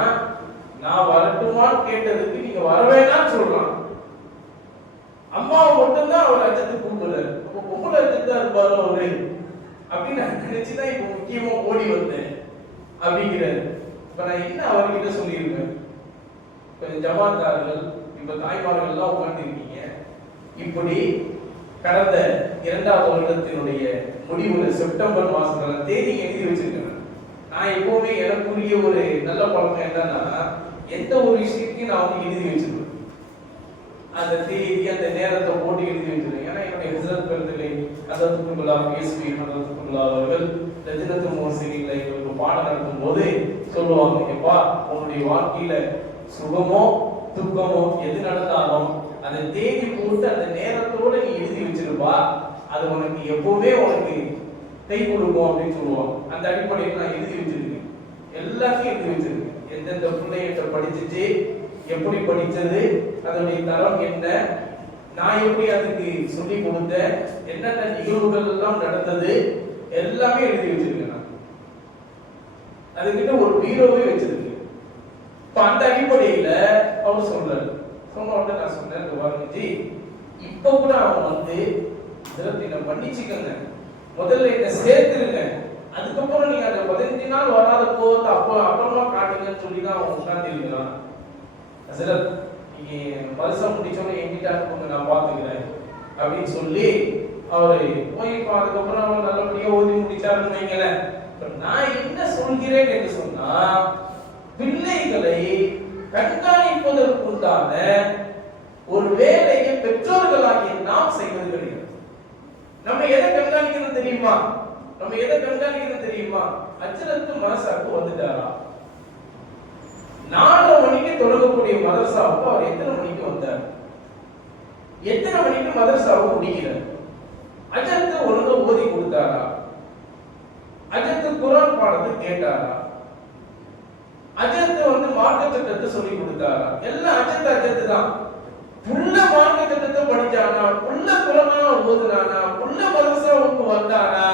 நான் வரட்டுமான்னு கேட்டதுக்கு நீங்க வரவேணான்னு சொல்றான். அம்மாவை மட்டும்தான் அவர் அச்சத்தை கூப்பிடுறாரு. அப்ப பொம்பளை அச்சத்தா இருப்பாரு அவரு அப்படின்னு நான் நினைச்சுதான் இப்ப முக்கியமா ஓடி வந்தேன் அப்படிங்கிறாரு. இப்ப நான் என்ன அவர்கிட்ட சொல்லியிருக்கேன்? இப்ப ஜமாத்தார்கள், இப்ப தாய்மார்கள் எல்லாம் உட்கார்ந்து இருக்கீங்க. இப்படி கடந்த 2வது வருடத்தினுடைய முடிவுல செப்டம்பர் மாசத்துல தேதி எழுதி வச்சிருக்கேன். நான் எப்பவுமே எனக்குரிய ஒரு நல்ல பழக்கம் என்னன்னா, எந்த ஒரு விஷயத்தையும் நான் வந்து எழுதி வச்சிருக்கேன். அந்த தேதி அந்த நேரத்தை போட்டு எழுதி வச்சிருக்கேன். ஏன்னா என்னுடைய ஹஜ்ரத் பெருந்தகை ஹஜ்ரத்துல்லா எஸ்பி ஹஜ்ரத்துல்லா அவர்கள் லஜ்னத்து முஹ்சினீன்ல எங்களுக்கு பாடம் நடத்தும் போது சொல்லுவாங்க, எப்பா உன்னுடைய வாழ்க்கையில சுகமோ துக்கமோ எது நடந்தாலும் அந்த தேதி போட்டு அந்த நேரத்தோட நீ எழுதி வச்சிருப்பா, அது உனக்கு எப்பவுமே உனக்கு கை கொடுக்கும் அப்படின்னு சொல்லுவாங்க. அந்த அடிப்படையில் நான் எழுதி வச்சிருக்கேன். எல்லாத்தையும் எழுதி வச்சிருக்கேன். எந்தெந்த பிள்ளைகிட்ட படிச்சுச்சு, எப்படி படிச்சது, அதனுடைய தரம் என்ன, நான் எப்படி அதுக்கு சொல்லி கொடுத்தேன், என்னென்ன நிகழ்வுகள் எல்லாம் நடந்தது, எல்லாமே எழுதி வச்சிருக்கேன். நான் அதுக்கிட்ட ஒரு பீரோவே வச்சிருக்கேன். அந்த அடிப்படையில அவர் சொல்றாரு. சொன்ன உடனே நான் சொன்னேன், வாங்கி இப்ப கூட அவன் வந்து சிறப்பின மன்னிச்சுக்கங்க, முதல்ல என்ன சேர்த்துருங்க, அதுக்கப்புறம் நீங்க அந்த 15 நாள் வராத போது அப்புறமா காட்டுங்கன்னு சொல்லிதான் அவன் உட்கார்ந்து இருக்கிறான். சிலர் நீங்க வருஷம் முடிச்சோன்னு என்கிட்ட அனுப்புங்க, நான் பாத்துக்கிறேன் அப்படின்னு சொல்லி அவரு போய் அதுக்கப்புறம் அவர் நல்லபடியா ஓதி முடிச்சாருன்னு வைங்களேன். நான் என்ன சொல்கிறேன் என்று சொன்னா, பிள்ளைகளை கண்காணிப்பதற்குண்டான ஒரு வேலையை பெற்றோர்களாகிய நாம் செய்வது கிடையாது. நம்ம எதை கண்காணிக்கிறது தெரியுமா? நம்ம எதை கண்காணிக்கிறது தெரியுமா? அச்சரத்து மனசாக்கு வந்துட்டாரா? 4 மணிக்கு தொடங்கக்கூடிய மதரசாவுக்கு அவர் எத்தனை மணிக்கு வந்தார்? எத்தனை மணிக்கு மதரசாவை முடிக்கிறார்? அஜத்து ஒழுங்கா ஓதி கொடுத்தாரா? அஜத்து குர்ஆன் பாடத்தை கேட்டாரா? அஜத்து வந்து மார்க்க சட்டத்தை சொல்லி கொடுத்தாரா? எல்லாம் அஜத்து தான். புள்ள மார்க்க சட்டத்தை படிச்சானா, புள்ள குரான ஓதுனானா, புள்ள மதரசாவுக்கு வந்தானா,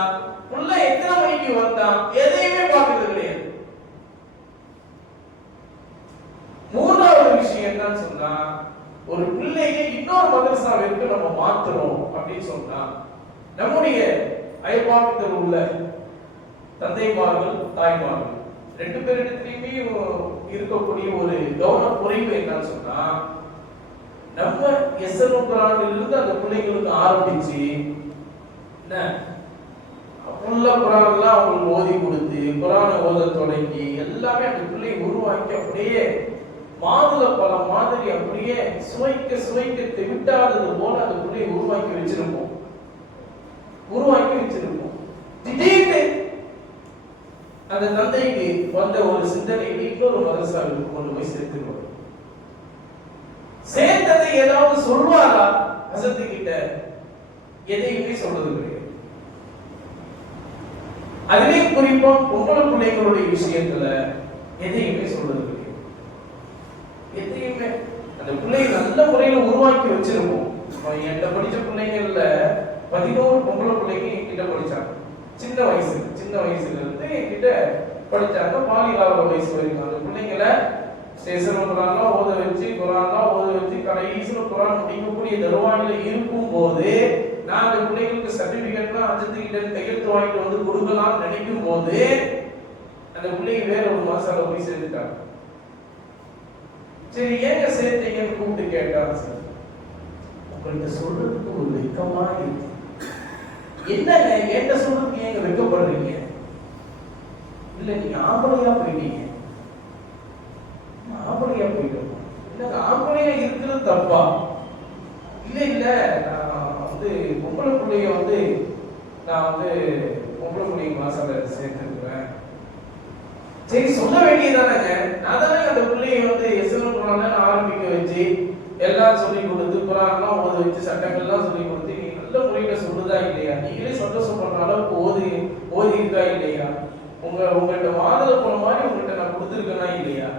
புள்ள எத்தனை மணிக்கு வந்தான், எதையுமே பார்க்கறது கிடையாது. மூன்றாவது விஷயம் என்னன்னு சொன்னா, ஒரு பிள்ளையை இன்னொரு மதரசாவிற்கு நம்ம மாத்துறோம் அப்படின்னு சொன்னா, நம்முடைய அயல்பாக்கத்தில் உள்ள தந்தைமார்கள் தாய்மார்கள் ரெண்டு பேரிடத்திலுமே இருக்கக்கூடிய ஒரு கவன குறைவு என்னன்னு சொன்னா, நம்ம எஸ்எல் குரானிலிருந்து அந்த பிள்ளைங்களுக்கு ஆரம்பிச்சு புள்ள குரான்லாம் அவங்களுக்கு ஓதி கொடுத்து குரானை ஓத தொடங்கி எல்லாமே அந்த பிள்ளை உருவாக்கி அப்படியே மாதுளை பழம் மாதிரி அப்படியே சுவைக்க சுவைக்க விட்டாதது போல அந்த பிள்ளையை உருவாக்கி வச்சிருப்போம். திடீர்னு அந்த தந்தைக்கு வந்த ஒரு சிந்தனையை இன்னொரு மதரசாவிற்கு கொண்டு போய் சேர்த்துருவார். சேர்த்ததை ஏதாவது சொல்வாரா? ஹசரத் கிட்ட எதையுமே சொல்றது கிடையாது. அதிலே குறிப்பா பொம்பளை பிள்ளைகளுடைய விஷயத்துல எதையுமே சொல்றது கிடையாது. எதையுமே அந்த பிள்ளையை நல்ல முறையில உருவாக்கி வச்சிருப்போம். என்கிட்ட படிச்ச பிள்ளைங்கள்ல 11 பொம்பளை பிள்ளைங்க என்கிட்ட படிச்சாங்க. சின்ன வயசுல இருந்து என்கிட்ட படிச்சாங்க. பாலிகால வயசு வரைக்கும் அந்த பிள்ளைங்களை குரான்லாம் ஓத வச்சு கடைசியில் குரான் முடிக்கக்கூடிய தருவாயில இருக்கும் போது நான் அந்த பிள்ளைங்களுக்கு சர்டிபிகேட்லாம் அஜத்துக்கிட்ட கையெழுத்து வாங்கிட்டு வந்து கொடுக்கலாம்னு நினைக்கும் போது அந்த பிள்ளைங்க வேற ஒரு மாசால போய் சேர்ந்துட்டாங்க. சரி ஏங்க சேர்த்தீங்கன்னு கூப்பிட்டு கேட்டாங்க. சார் உங்கள்கிட்ட சொல்றதுக்கு ஒரு வெக்கமா இருக்கு. என்னங்க என்கிட்ட சொல்றதுக்கு ஏங்க வெக்கப்படுறீங்க? இல்ல நீங்க ஆம்பளையா போயிட்டீங்க. ஆம்பளையா போயிட்டோம். இல்ல ஆம்பளையா இருக்கிறது தப்பா? இல்ல நான் வந்து பொம்பளை பிள்ளைய வந்து பொம்பளை பிள்ளைங்க மாசால சேர்த்துருக்குறேன். சரி சொல்ல வேண்டியதானங்க. நான் தானே அந்த பிள்ளைய வந்து எஸ்எல் குரான ஆரம்பிக்க வச்சு எல்லாம் சொல்லி கொடுத்து குரான்லாம் ஓத வச்சு சட்டங்கள்லாம் சொல்லி கொடுத்து நீ நல்ல முறையில சொல்லுதா இல்லையா, நீங்களே சந்தோஷப்படுற அளவுக்கு ஓதி இருக்கா இல்லையா, உங்கள்கிட்ட மாதுளை போன மாதிரி உங்கள்கிட்ட நான் கொடுத்துருக்கேனா இல்லையா?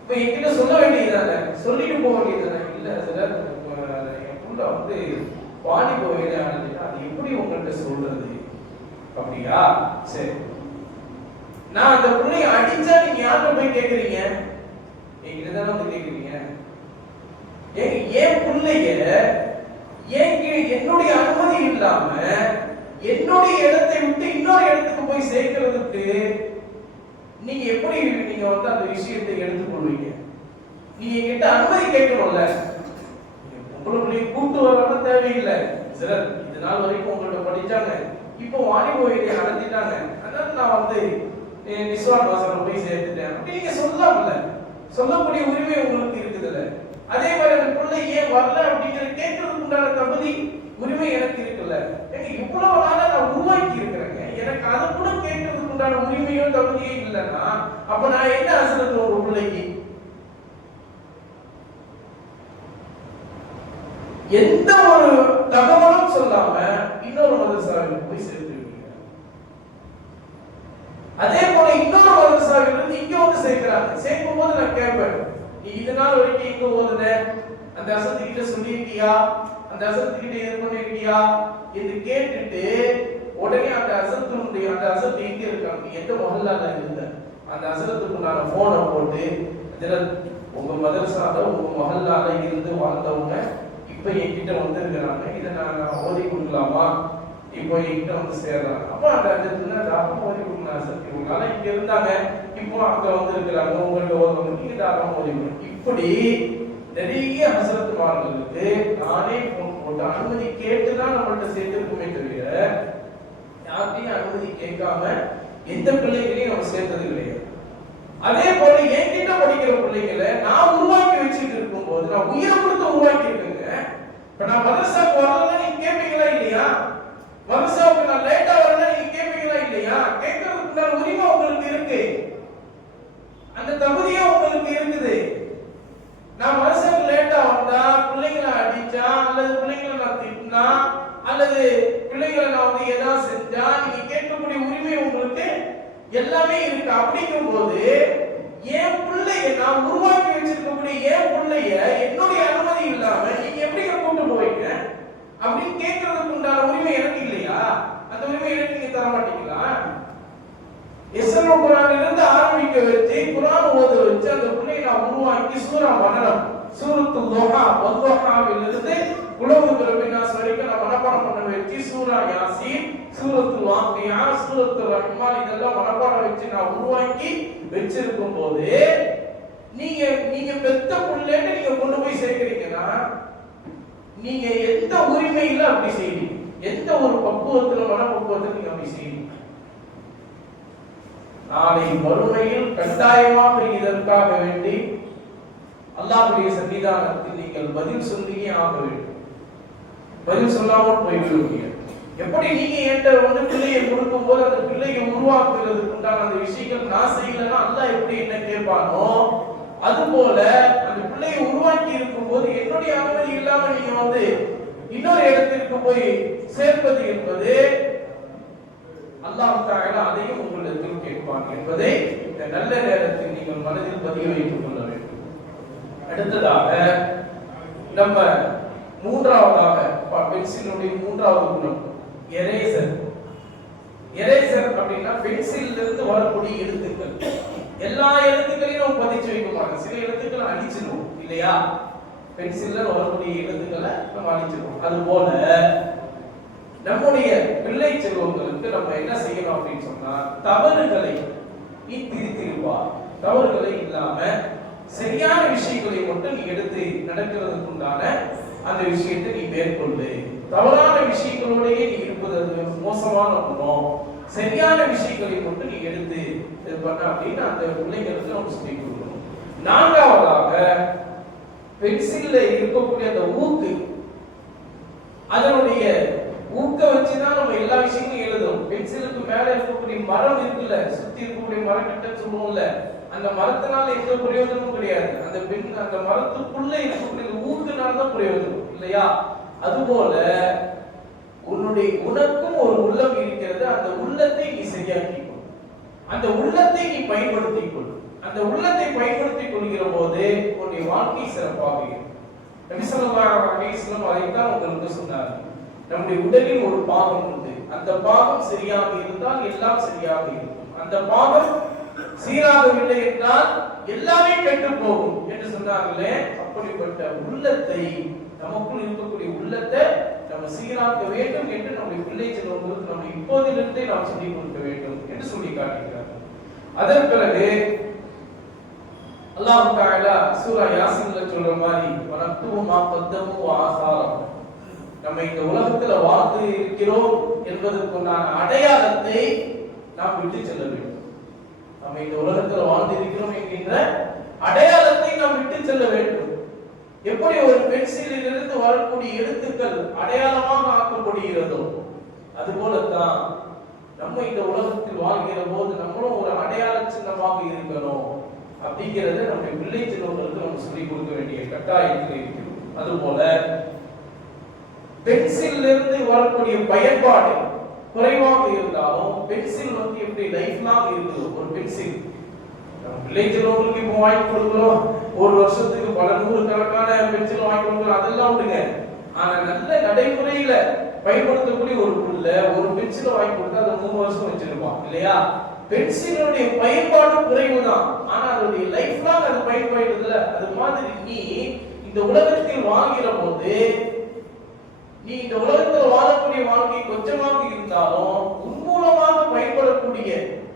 இப்ப என்கிட்ட சொல்ல வேண்டியதானே, சொல்லிட்டு போக வேண்டியதானே. இல்ல சார் என் புள்ள வந்து பாடி போவேதே ஆனதுன்னா அது எப்படி உங்கள்கிட்ட சொல்றது? அப்படியா? சரி, நான் அந்த பிள்ளைய அடிச்சா நீங்க யார்கிட்ட போய் கேக்குறீங்க? என்கிட்ட தானே வந்து கேக்குறீங்க. ஏன் பிள்ளைய என்னுடைய அனுமதி இல்லாம என்னுடைய இடத்தை விட்டு இன்னொரு இடத்துக்கு போய் சேர்க்கிறதுக்கு நீங்க எப்படி நீங்க வந்து அந்த விஷயத்தை எடுத்துக்கொள்வீங்க? நீங்க என்கிட்ட அனுமதி கேட்கணும்ல. உங்களுடைய கூட்டு வரணும் தேவையில்லை. சிலர் இது நாள் வரைக்கும் உங்கள்ட்ட படிச்சாங்க, இப்போ வாலிப வயதை நடத்திட்டாங்க, அதனால நான் வந்து நிஸ்வான் வாசனம் போய் சேர்த்துட்டேன் அப்படி நீங்க சொல்லலாம்ல. சொல்லக்கூடிய உரிமை உங்களுக்கு இருக்குதுல்ல. அதே மாதிரி அந்த பிள்ளை ஏன் வரல அப்படிங்கிற கேட்கறதுக்கு உண்டான தகுதி உரிமை எனக்கு இருக்குல்ல. ஏங்க இவ்வளவு நாளா நான் உருவாக்கி இருக்கிறேங்க, எனக்கு அதை கூட கேட்கறதுக்கு உண்டான உரிமையோ தகுதியோ இல்லைன்னா அப்ப நான் என்ன அசரத்து ஒரு பிள்ளைக்கு? எந்த ஒரு தகவலும் சொல்லாம இன்னொரு மதரசாவிற்கு போய் சேர்த்துருக்கீங்க. அதே போல இன்னொரு மதரசாவிலிருந்து இங்க வந்து சேர்க்கிறாங்க. சேர்க்கும் போது நான் கேட்பேன், நீ இது நாள் வரைக்கும் இங்க ஓதுன அந்த அசத்துக்கிட்ட சொல்லியிருக்கியா, அந்த அசத்துக்கிட்ட இது பண்ணிருக்கியா என்று கேட்டுட்டு உடனே அந்த அசத்து எங்க இருக்காங்க, எந்த மொஹல்லால இருந்த அந்த அசத்துக்கு நான் போனை போட்டு உங்க மதரசால உங்க மொஹல்லால இருந்து வாழ்ந்தவங்க இப்ப என்கிட்ட வந்து இருக்கிறாங்க, இதை நான் ஓதி கொடுக்கலாமா, இப்போ என்கிட்ட வந்து சேர்றாங்க. அப்ப அந்த அஜத்துல தாராளமா ஓதி கொடுக்கலாம். அசத்து இவங்களால இங்க இருந்தாங்க, இப்போ அங்க வந்து இருக்கிறாங்க, உங்கள்ட்ட ஓதுவாங்க, நீங்க தாராளமா ஓதி கொடுங்க. இப்படி நிறைய ஹசரத்துமார்களுக்கு நானே போட்டு அனுமதி கேட்டுதான் நம்மள்ட்ட சேர்த்திருக்குமே தவிர யார்கிட்டையும் அனுமதி கேட்காம எந்த பிள்ளைகளையும் நம்ம சேர்த்தது கிடையாது. அதே போல என்கிட்ட படிக்கிற பிள்ளைகளை நான் உருவாக்கி வச்சுட்டு இருக்கும் போது நான் உயிரை கொடுத்து உருவாக்கி இருக்கேங்க. இப்ப நான் மதரசாவுக்கு வரலன்னா நீங்க கேட்பீங்களா இல்லையா? மதரசாவுக்கு நான் லேட்டா வரல நீங்க கேட்பீங்களா இல்லையா? கேட்கறதுக்கு உரிமை உங்களுக்கு இருக்கு, அந்த தகுதியும் உங்களுக்கு இருக்குது. நான் மதரசாவுக்கு லேட்டா வந்தா பிள்ளைங்களை அடிச்சா அல்லது பிள்ளைங்களை நான் திட்டினா அல்லது பிள்ளைங்களை நான் வந்து ஏதாவது செஞ்சா நீங்க கேட்கக்கூடிய உரிமை உங்களுக்கு எல்லாமே இருக்கு. அப்படிங்கும் போது என் பிள்ளைய நான் உருவாக்கி வச்சிருக்கக்கூடிய என் பிள்ளைய என்னுடைய அனுமதி இல்லாம நீங்க எப்படி கூட்டு போவீங்க அப்படின்னு கேட்கறதுக்கு உண்டான உரிமை எனக்கு இல்லையா? அந்த உரிமை எனக்கு நீங்க தர மாட்டீங்களா? இஸ்ரோ குர்ஆனிலிருந்து ஆரம்பிக்க வச்சு குர்ஆன் ஓத வச்சு அந்த பிள்ளையை நான் உருவாக்கி சூரா மனனம் சூரத்துல் துஹா வல்துஹாவிலிருந்து குலவு பிரபினாஸ் வரைக்கும் நான் மனப்பாடம் பண்ண வச்சு சூரா யாசீன் சூரத்துல் வாக்கியா சூரத்துல் ரஹ்மான் இதெல்லாம் மனப்பாடம் வச்சு நான் உருவாக்கி வச்சிருக்கும் போது நீங்க பெத்த பிள்ளைன்னு நீங்க கொண்டு போய் சேர்க்கிறீங்கன்னா நீங்க எந்த உரிமையில அப்படி செய்வீங்க? எந்த ஒரு பக்குவத்துல மனப்பக்குவத்துல நீங்க அப்படி செய்வீங்க? நாளை மறுமையில் கட்டாயமாக இதற்காக வேண்டி அல்லாஹ்வுடைய சன்னிதானத்தில் நீங்கள் பதில் சொல்லியே ஆக வேண்டும். பதில் சொல்லாமல் போய்விடுவீங்க. எப்படி நீங்க என்கிட்ட பிள்ளையை கொடுக்கும் போது அந்த பிள்ளையை உருவாக்குறதுக்கு உண்டான அந்த விஷயங்கள் நான் செய்யலன்னா அல்லாஹ் எப்படி என்ன கேட்பானோ அது போல அந்த பிள்ளையை உருவாக்கி இருக்கும் போது என்னுடைய அனுமதி இல்லாம நீங்க இன்னொரு இடத்திற்கு போய் சேர்ப்பது என்பது அல்லாஹ் தஆலா அதையும் உங்களிடத்தில் கேட்பான் என்பதை இந்த நல்ல நேரத்தில் நீங்கள் மனதில் பதிய வைத்துக் கொள்ள வேண்டும். அடுத்ததாக நம்ம மூன்றாவதாக பென்சிலுடைய மூன்றாவது குணம் எரேசர். எரேசர் அப்படின்னா பென்சில்ல இருந்து வரக்கூடிய எழுத்துக்கள் எல்லா எழுத்துக்களையும் நம்ம பதிச்சு வைக்க மாட்டோம். சில எழுத்துக்களை அழிச்சிடுவோம் இல்லையா? பென்சில்ல வரக்கூடிய எழுத்துக்களை நம்ம அழிச்சிடுவோம். அது போல நம்முடைய பிள்ளை செல்வங்களுக்கு நம்ம என்ன செய்யணும் அப்படின்னு சொன்னா தவறுகளை நீ திருத்திருப்பா. தவறுகளை இல்லாம சரியான விஷயங்களை மட்டும் நீ எடுத்து நடக்கிறதுக்கு உண்டான அந்த விஷயத்தை நீ மேற்கொள்ளு. தவறான விஷயங்களோடயே நீ இருப்பது மோசமான குணம். சரியான விஷயங்களை மட்டும் நீ எடுத்து இது பண்ண அப்படின்னு அந்த பிள்ளைங்களுக்கு நம்ம சொல்லிக் கொடுக்கணும். நான்காவதாக பென்சில்ல இருக்கக்கூடிய அந்த ஊக்கு, அதனுடைய ஊக்க வச்சுதான் நம்ம எல்லா விஷயங்களும் எழுதுறோம். பென்சிலுக்கு மேல இருக்கக்கூடிய மரம் இருக்குல்ல, சுத்தி இருக்கக்கூடிய மரக்கட்டை சொல்லுவோம்ல, அந்த மரத்தினால எந்த பிரயோஜனமும் கிடையாது. அந்த மரத்துக்குள்ள இருக்கக்கூடிய ஊக்குனால தான் பிரயோஜனம் இல்லையா? அதுபோல உனக்கும் ஒரு உள்ளம் இருக்கிறது. அந்த உள்ளத்தை நீ சரியாக்கிக்கொள். அந்த உள்ளத்தை நீ பயன்படுத்திக் கொள். அந்த உள்ளத்தை பயன்படுத்திக் கொள்கிற போது உன்னுடைய வாழ்க்கை சிறப்பாக இருக்கும். நபி ஸல்லல்லாஹு அலைஹி வஸல்லம் அதைத்தான் உங்களுக்கு சொன்னார். நம்முடைய உடலில் ஒரு பாகம் உண்டு. அந்த பாகம் சரியாக இருந்தால் எல்லாம் சரியாக இருக்கும். அந்த பாகம் சீராகவில்லை என்றால் எல்லாமே கெட்டு போகும் என்று சொன்னார்களே. அப்படிப்பட்ட உள்ளத்தை, நமக்குள் இருக்கக்கூடிய உள்ளத்தை நம்ம சீராக்க வேண்டும் என்று நம்முடைய பிள்ளை செல்வங்களுக்கு நம்ம இப்போதிலிருந்தே நாம் சொல்லிக் கொடுக்க வேண்டும் என்று சொல்லி காட்டுகிறார். அதன் பிறகு அல்லாஹ் தஆலா சூரா யாசீன்ல சொல்ற மாதிரி வனக்துபு மா கத்தமு வ ஆசாரம், நம்ம இந்த உலகத்துல வாழ்ந்து இருக்கிறோம் என்பதற்குண்டான அடையாளத்தை நாம் விட்டு செல்ல வேண்டும். நம்ம இந்த உலகத்துல வாழ்ந்து இருக்கிறோம் என்கின்ற அடையாளத்தை நாம் விட்டு செல்ல வேண்டும். எப்படி ஒரு பென்சிலில் இருந்து வரக்கூடிய எழுத்துக்கள் அடையாளமாக ஆக்கப்படுகிறதோ அதுபோலத்தான் நம்ம இந்த உலகத்தில் வாழ்கிற போது நம்மளும் ஒரு அடையாள சின்னமாக இருக்கணும் அப்படிங்கிறத நம்முடைய பிள்ளை செல்வங்களுக்கு நம்ம சொல்லிக் கொடுக்க வேண்டிய கட்டாயத்தில் இருக்கிறோம். அதுபோல பென்சில் இருந்து வரக்கூடிய பயன்பாடு குறைவாக இருந்தாலும் பென்சில் எப்படி லைஃப் லாங் இருக்குது. ஒரு பென்சில் பிள்ளை செல்வங்களுக்கு இப்போ வாங்கி கொடுக்கிறோம், ஒரு வருஷத்துக்கு பல நூறு கணக்கான பென்சில் வாங்கி கொடுக்கிறோம், அதெல்லாம் விடுங்க. ஆனா நல்ல நடைமுறையில பயன்படுத்தக்கூடிய ஒரு புள்ள ஒரு பென்சிலை வாங்கி கொடுத்தா அதை 3 வருஷம் வச்சிருப்பான் இல்லையா? பென்சிலுடைய பயன்பாடு குறைவுதான், ஆனா அதோடைய லைஃப் லாங் அது பயன்படுத்துதுல. அது மாதிரி நீ இந்த உலகத்தில் வாழ்கிற போது நீ இந்த உலகத்தில் வாழக்கூடிய வாழ்க்கை கொஞ்சமாக இருந்தாலும் உன்மூலமாக பயன்படக்கூடிய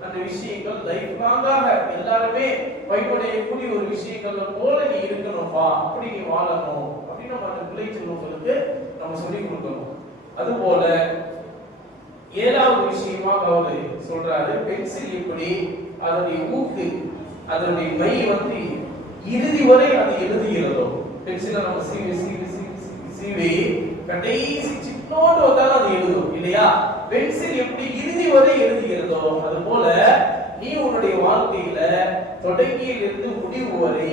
அந்த விஷயங்கள் லைஃப் லாங்காக எல்லாருமே பயன்படக்கூடிய ஒரு விஷயங்கள்ல போல நீ இருக்கணும்பா, அப்படி நீ வாழணும் அப்படின்னு நம்ம அந்த பிள்ளை செல்வங்களுக்கு நம்ம சொல்லிக் கொடுக்கணும். அது போல 7வது விஷயமாக அவரு சொல்றாரு, பென்சில் எப்படி அதனுடைய ஊக்கு, அதனுடைய மை இறுதி வரை அது எழுதுகிறதோ, பென்சிலை நம்ம சீவி கடைசி சின்னோடு வந்தாலும் அது எழுதும் இல்லையா? பென்சில் எப்படி இறுதி வரை எழுதுகிறதோ அது போல நீ உன்னுடைய வாழ்க்கையில தொடங்கியிலிருந்து முடிவு வரை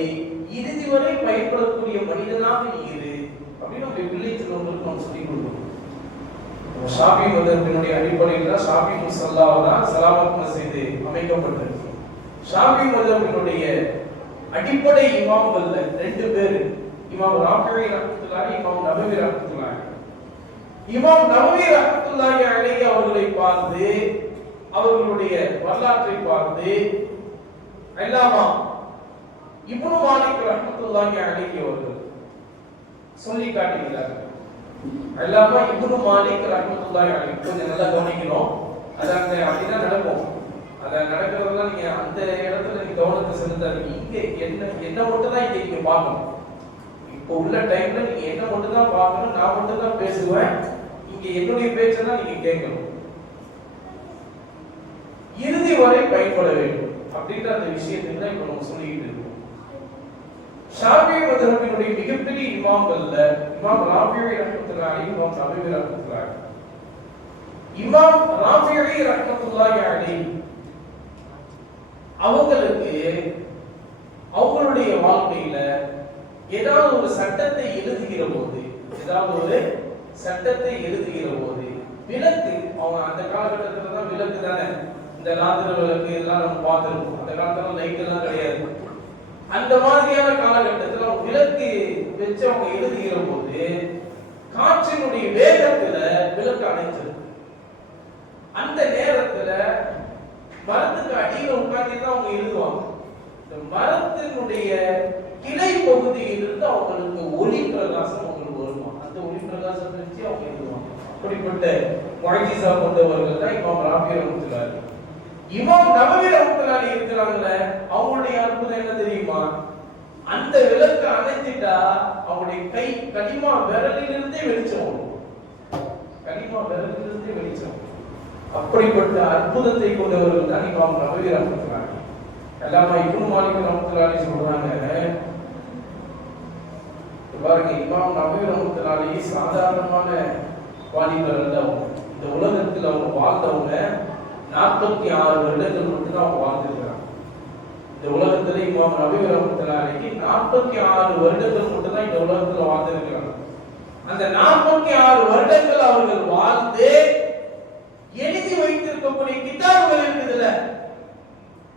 இறுதி வரை பயன்படக்கூடிய மனிதனாக நீ இரு அப்படின்னு நம்முடைய பிள்ளை செல்வங்களுக்கு நம்ம சொல்லிக் கொடுக்கணும். ஷாஃபி மதத்தினுடைய அடிப்படையில் தான் ஷாஃபி முஸல்லாவை தான் சலாமத் மஸ்ஜித் அமைக்கப்பட்டிருக்கு. ஷாஃபி மذஹபினுடைய அடிப்படை இமாம்கள்ல ரெண்டு பேர், இமாம் ராஃபிஈ ரஹ்மத்துல்லாஹி, இமாம் நபவி ரஹ்மத்துல்லாஹி. இமாம் நபவி ரஹ்மத்துல்லாஹி அலைஹி அவர்களை பார்த்து, அவர்களுடைய வரலாற்றை பார்த்து அல்லாமா இப்னு மாலிக் ரஹ்மத்துல்லாஹி அலைஹி அவர்கள் சொல்லி காட்டுகிறார்கள். அல்லாமா இப்னு மாலிக் ரஹ்மத்துல்லாஹி அலைஹி, கொஞ்சம் நல்லா கவனிக்கணும். அது அந்த அப்படிதான் நடக்கும். அத நடக்கிறதெல்லாம் நீங்க அந்த இடத்துல நீங்க கவனத்தை செலுத்தாதீங்க. இங்க என்ன மட்டும் தான் இங்க நீங்க பார்க்கணும். இப்போ உள்ள டைம்ல நீங்க என்ன மட்டும் தான் பார்க்கணும். நான் மட்டும் தான் பேசுவேன். இங்க என்னுடைய பேச்சை தான் நீங்க கேட்கணும். இறுதி வரை பயன்பட வேண்டும் அப்படின்ற அந்த விஷயத்தை தான் இப்ப நம்ம சொல்லிட்டு இருக்கோம். ஷாஃபிஈ மذஹபினுடைய மிகப்பெரிய இமாம்கள்ல இமாம் ராஃபிஈ ரஹ்மத்துல்லாஹி, இமாம் நபவி ரஹ்மத்துல்லாஹி. இமாம் ராஃபிஈ ரஹ்மத்துல்லாஹி அலைஹி அவங்களுக்கு அவங்களுடைய வாழ்க்கையில ஏதாவது ஒரு சட்டத்தை எழுதுகிற போது விளக்கு, அவங்க அந்த காலகட்டத்துல தான் விளக்கு தானே, இந்த லாந்திர விளக்கு இதெல்லாம் நம்ம பார்த்திருக்கோம். அந்த காலத்துல லைட் எல்லாம் கிடையாது. அந்த மாதிரியான காலகட்டத்துல அவங்க விளக்கு வச்சு அவங்க எழுதுகிற போது காற்றினுடைய வேகத்துல விளக்கு அணைஞ்சிருக்கு. அந்த நேரத்துல மரத்துக்கு அடியில உட்கார்ந்து தான் அவங்க எழுதுவாங்க. இந்த மரத்தினுடைய கிளை பகுதியிலிருந்து அவங்களுக்கு ஒளி பிரகாசம் அவங்களுக்கு வருமா, அந்த ஒளி பிரகாசத்தை வச்சு அவங்க எழுதுவாங்க. அப்படிப்பட்ட முஅஜிஸா கொண்டவர்கள் தான் இமாம் ராஃபிஈ ரஹ்மத்துல்லாஹி. இமாம் நபவி ரஹ்மத்துல்லாஹி இருக்கிறாங்கல்ல, அவங்களுடைய அற்புதம் என்ன தெரியுமா? அந்த விளக்கு அணைஞ்சிட்டா அவங்களுடைய கை கலிமா விரலிலிருந்தே வெளிச்சம் வரும். அப்படிப்பட்ட அற்புதத்தை கொண்டவர்கள் தான் இமாம் நபவி ரஹ்மத்துல்லாஹி. அல்லாமா இப்னு மாலிக் ரஹ்மத்துல்லாஹி சொல்றாங்க, பாருங்க, இமாம் நபவி ரஹ்மத்துல்லாஹி சாதாரணமான வாலிபர் அல்ல. இந்த உலகத்தில் அவங்க வாழ்ந்தவங்க 46 வருடங்கள் மட்டும் தான் அவங்க வாழ்ந்திருக்கிறாங்க. இந்த உலகத்துல இமாம் நபவி ரஹ்மத்துல்லாஹி 46 வருடங்கள் மட்டும் தான் இந்த உலகத்துல வாழ்ந்திருக்கிறாங்க. அந்த 46 வருடங்கள் அவர்கள் வாழ்ந்து எழுதி வைத்திருக்கக்கூடிய கிதாபுகள் இருக்குதுல்ல,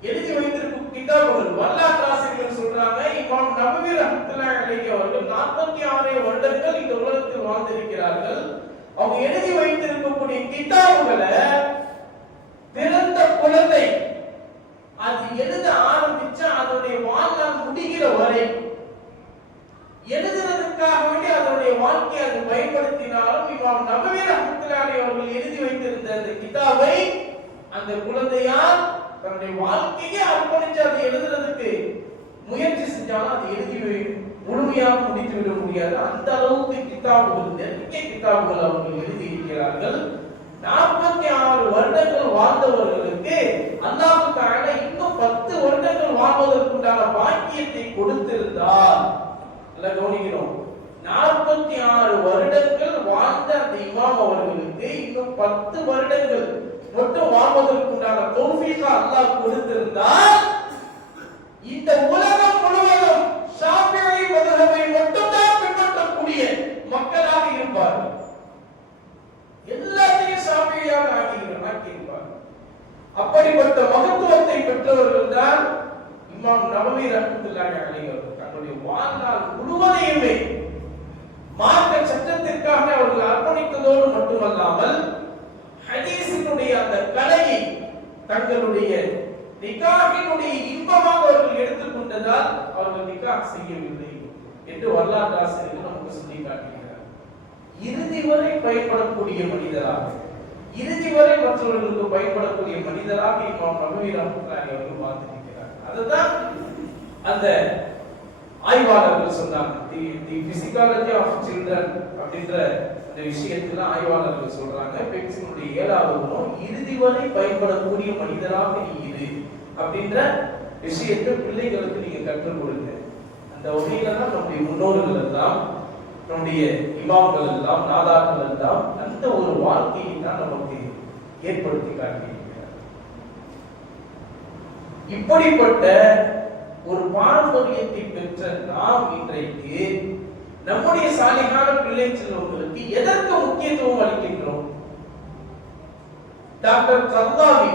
எழுதி வைத்திருக்கும் கிதாபுகள், வரலாற்று ஆசிரியர்கள் சொல்றாங்க, இமாம் நபவி ரஹ்மத்துல்லாஹி அலைஹி அவர்கள் 46 வருடங்கள் இந்த உலகத்தில் வாழ்ந்திருக்கிறார்கள். அவங்க எழுதி வைத்திருக்கக்கூடிய கிதாபுகளை பிறந்த குழந்தை அது எழுத ஆரம்பிச்சா அதனுடைய வாழ்நாள் முடிகிற வரை எழுதுறதுக்காக வேண்டி அதனுடைய வாழ்க்கையை அது பயன்படுத்தினாலும் இமாம் நபவி ரஹ்மத்துல்லாஹி அவர்கள் எழுதி வைத்திருந்த அந்த கிதாபை அந்த குழந்தையால் தன்னுடைய வாழ்க்கையை அர்ப்பணிச்சு அதை எழுதுறதுக்கு முயற்சி செஞ்சாலும் அது எழுதி முழுமையாக முடித்து விட முடியாது. அந்த அளவுக்கு கிதாபுகள், நிறைய கிதாபுகள் அவர்கள் எழுதி இருக்கிறார்கள். 46 வருடங்கள் வாழ்ந்தவர்களுக்கு அல்லாஹ் தஆலா இன்னும் 10 வருடங்கள் வாழ்வதற்குண்டான பாக்கியத்தை கொடுத்திருந்தால், நல்லா கவனிக்கணும், 46 வருடங்கள் வாழ்ந்த அந்த இமாம் அவர்களுக்கு இன்னும் 10 வருடங்கள் மட்டும் வாழ்வதற்குண்டான தௌஃபீக அல்லாஹ் கொடுத்திருந்தால் இந்த உலகம் முழுவதும் ஷாஃபிஈ மذஹபை மட்டும் தான் பின்பற்றக்கூடிய மக்களாக இருப்பார்கள். எல்லாத்தையும் ஷாஃபிஈயாக ஆக்கியிருப்பார்கள். அப்படிப்பட்ட மகத்துவத்தை பெற்றவர்கள் தான் இமாம் நபவி ரஹ்மத்துல்லாஹி அலைஹி அவர்கள். தங்களுடைய வாழ்நாள் முழுவதையுமே மார்க்க சட்டத்திற்காக அவர்கள் அர்ப்பணித்ததோடு மட்டுமல்லாமல் ஹதீஸினுடைய அந்த கலையை தங்களுடைய நிக்காஹினுடைய இன்பமாக அவர்கள் எடுத்துக்கொண்டதால் அவர்கள் நிக்காஹ் செய்யவில்லை என்று வரலாற்று ஆசிரியர்கள் நமக்கு சொல்லி காட்டுகிறார். இறுதி வரை பயன்படக்கூடிய மனிதராக, இறுதி வரை மற்றவர்களுக்கு பயன்படக்கூடிய மனிதராக இமாம் நபவி ரஹ்மத்துல்லாஹி அவர்கள் வாழ்ந்திருக்கிறார். அதுதான் அந்த ஆய்வாளர்கள் சொன்னாங்க. தி பிசிகாலஜி ஆஃப் சில்ட்ரன் அப்படின்ற அந்த விஷயத்துல ஆய்வாளர்கள் சொல்றாங்க, பெண்களுடைய 7வது குணம் இறுதி வரை பயன்படக்கூடிய மனிதராக நீ இரு அப்படின்ற விஷயத்தை பிள்ளைகளுக்கு நீங்க கற்றுக் கொடுங்க. அந்த வகையில தான் நம்முடைய முன்னோர்கள் எல்லாம், நம்முடைய இமாம்கள் எல்லாம், நாதாக்கள் எல்லாம் அந்த ஒரு வாழ்க்கையை தான் நமக்கு ஏற்படுத்தி காட்டியிருக்கிறார். இப்படிப்பட்ட ஒரு பாரம்பரியத்தை பெற்ற நாம் இன்றைக்கு நம்முடைய சாலிகான பிள்ளை செல்வங்களுக்கு எதற்கு முக்கியத்துவம் அளிக்கின்றோம்? டாக்டர் கர்தாவி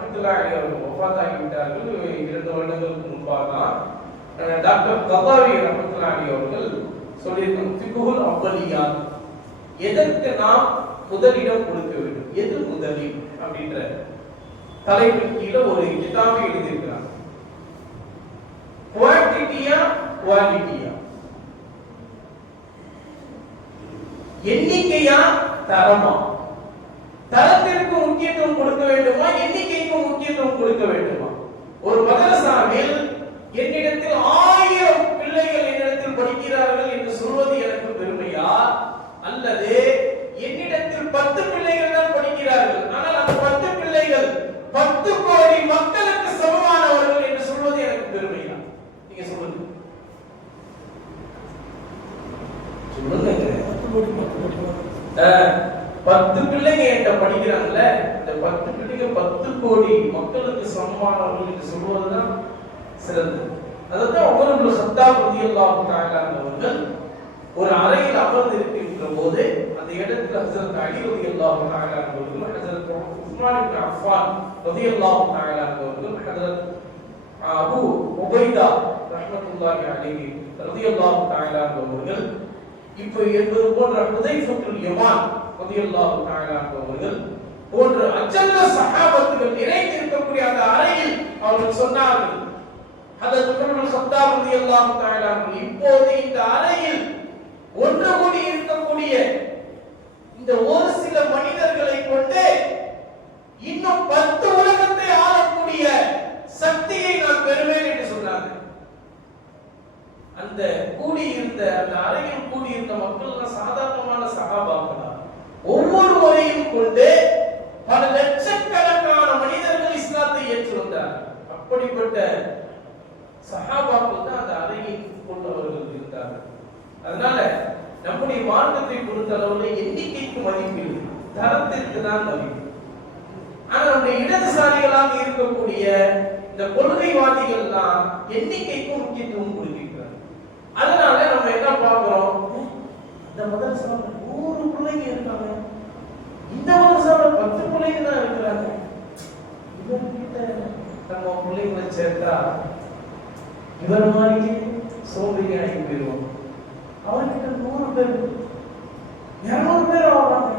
ரஹ்மத்துல்லாஹி அலைஹி அவர்கள் வஃபாத்தாகிவிட்டார்கள். 2 வருடங்களுக்கு முன்பாக தான் டாக்டர் கதாவி ரஹ்மத்துல்லாஹி அலைஹி அவர்கள் சொல்லியிருக்காங்க, ஃபிக்ஹுல் அவ்வலியாத், எதற்கு நாம் முதலிடம் கொடுக்க வேண்டும், எது முதலில் அப்படின்ற தலைப்பின் கீழே ஒரு கிதாபை எழுதியிருக்கிறாங்க. குவான்டிட்டியா குவாலிட்டியா, எண்ணிக்கையா தரமா, தரத்திற்கு முக்கியத்துவம் கொடுக்க வேண்டுமா எண்ணிக்கைக்கு முக்கியத்துவம் கொடுக்க வேண்டுமா? ஒரு மதரசாவில் என்னிடத்தில் 1000 பிள்ளைகள் என்னிடத்தில் படிக்கிறார்கள் என்று சொல்வது எனக்கு பெருமையா, அல்லது என்னிடத்தில் 10 பிள்ளைகள் தான் படிக்கிறார்கள் ஆனால் அந்த 10 பிள்ளைகள் 10 கோடி மக்களுக்கு சமமானவர்கள் என்று சொல்வது எனக்கு பெருமையா? நீங்க சொல்லுங்க. சொல்லுங்க. 10 பிள்ளைங்க என்கிட்ட படிக்கிறாங்கல்ல, இந்த 10 பிள்ளைங்க 10 கோடி மக்களுக்கு சமமானவர்கள் என்று சொல்வதுதான் சிறந்தது. அதான் உமர் இப்னு கத்தாப் ரலியல்லாஹு தஆலா அவர்கள் ஒரு அறையில் அமர்ந்து இருக்கின்ற போது அந்த இடத்தில் ஹஜ்ரத் அலி ரலியல்லாஹு தஆலா அவர்கள், ஹஜ்ரத் உஸ்மான் இப்னு அஃபான் ரலியல்லாஹு தஆலா அவர்கள், ஹஜ்ரத் அபூ உபைதா ரஹ்மத்துல்லாஹி அலைஹி ரலியல்லாஹு தஆலா அவர்கள், இப்போ என்பது போன்ற ஹுதைஃபத்துல் யமான் ரலியல்லாஹு தஆலா அவர்கள் போன்ற அஜல்ல சஹாபத்துகள் நிறைந்திருக்கக்கூடிய அந்த அறையில் அவர்கள் சொன்னார்கள், ஹஜ்ரத் உமர் இப்னு கத்தாப் ரலியல்லாஹு தஆலா இப்போது இந்த அறையில் ஒன்று கூடி இருக்கக்கூடிய இந்த ஒரு சில மனிதர்களை கொண்டு இன்னும் 10 உலகத்தை ஆளக்கூடிய சக்தியை நான் பெறுவேன் என்று சொன்னார்கள். அந்த கூடியிருந்த அந்த அறையில் கூடியிருந்த மக்கள் சாதாரணமான சஹாபாக்களா, ஒவ்வொருவரையும் கொண்டு பல லட்சக்கணக்கான மனிதர்கள் இஸ்லாத்தை ஏற்று வந்தார்கள். அப்படிப்பட்ட சஹாபாக்கள் தான் அந்த அறையில் கொண்டவர்கள் இருந்தார்கள். அதனால நம்முடைய மார்க்கத்தை பொறுத்த அளவில் எண்ணிக்கைக்கு மதிப்பு இல்லை, தரத்திற்கு தான் மதிப்பு. ஆனா நம்முடைய இடதுசாரிகளாக இருக்கக்கூடிய இந்த கொள்கைவாதிகள் தான் எண்ணிக்கைக்கு முக்கியத்துவம் கொடுக்கிறார். அதனால நம்ம என்ன பார்க்கிறோம், இந்த மதரசால 100 பிள்ளைங்க இருக்காங்க, இந்த மதரசால 10 பிள்ளைங்க தான் இருக்கிறாங்க, இவர்கிட்ட நம்ம பிள்ளைங்களை சேர்த்தா இவர் மாதிரி சோம்பேறி ஆகி போயிடுவோம், அவர்கிட்ட 100 பேர் 200 பேர் ஆவாங்க,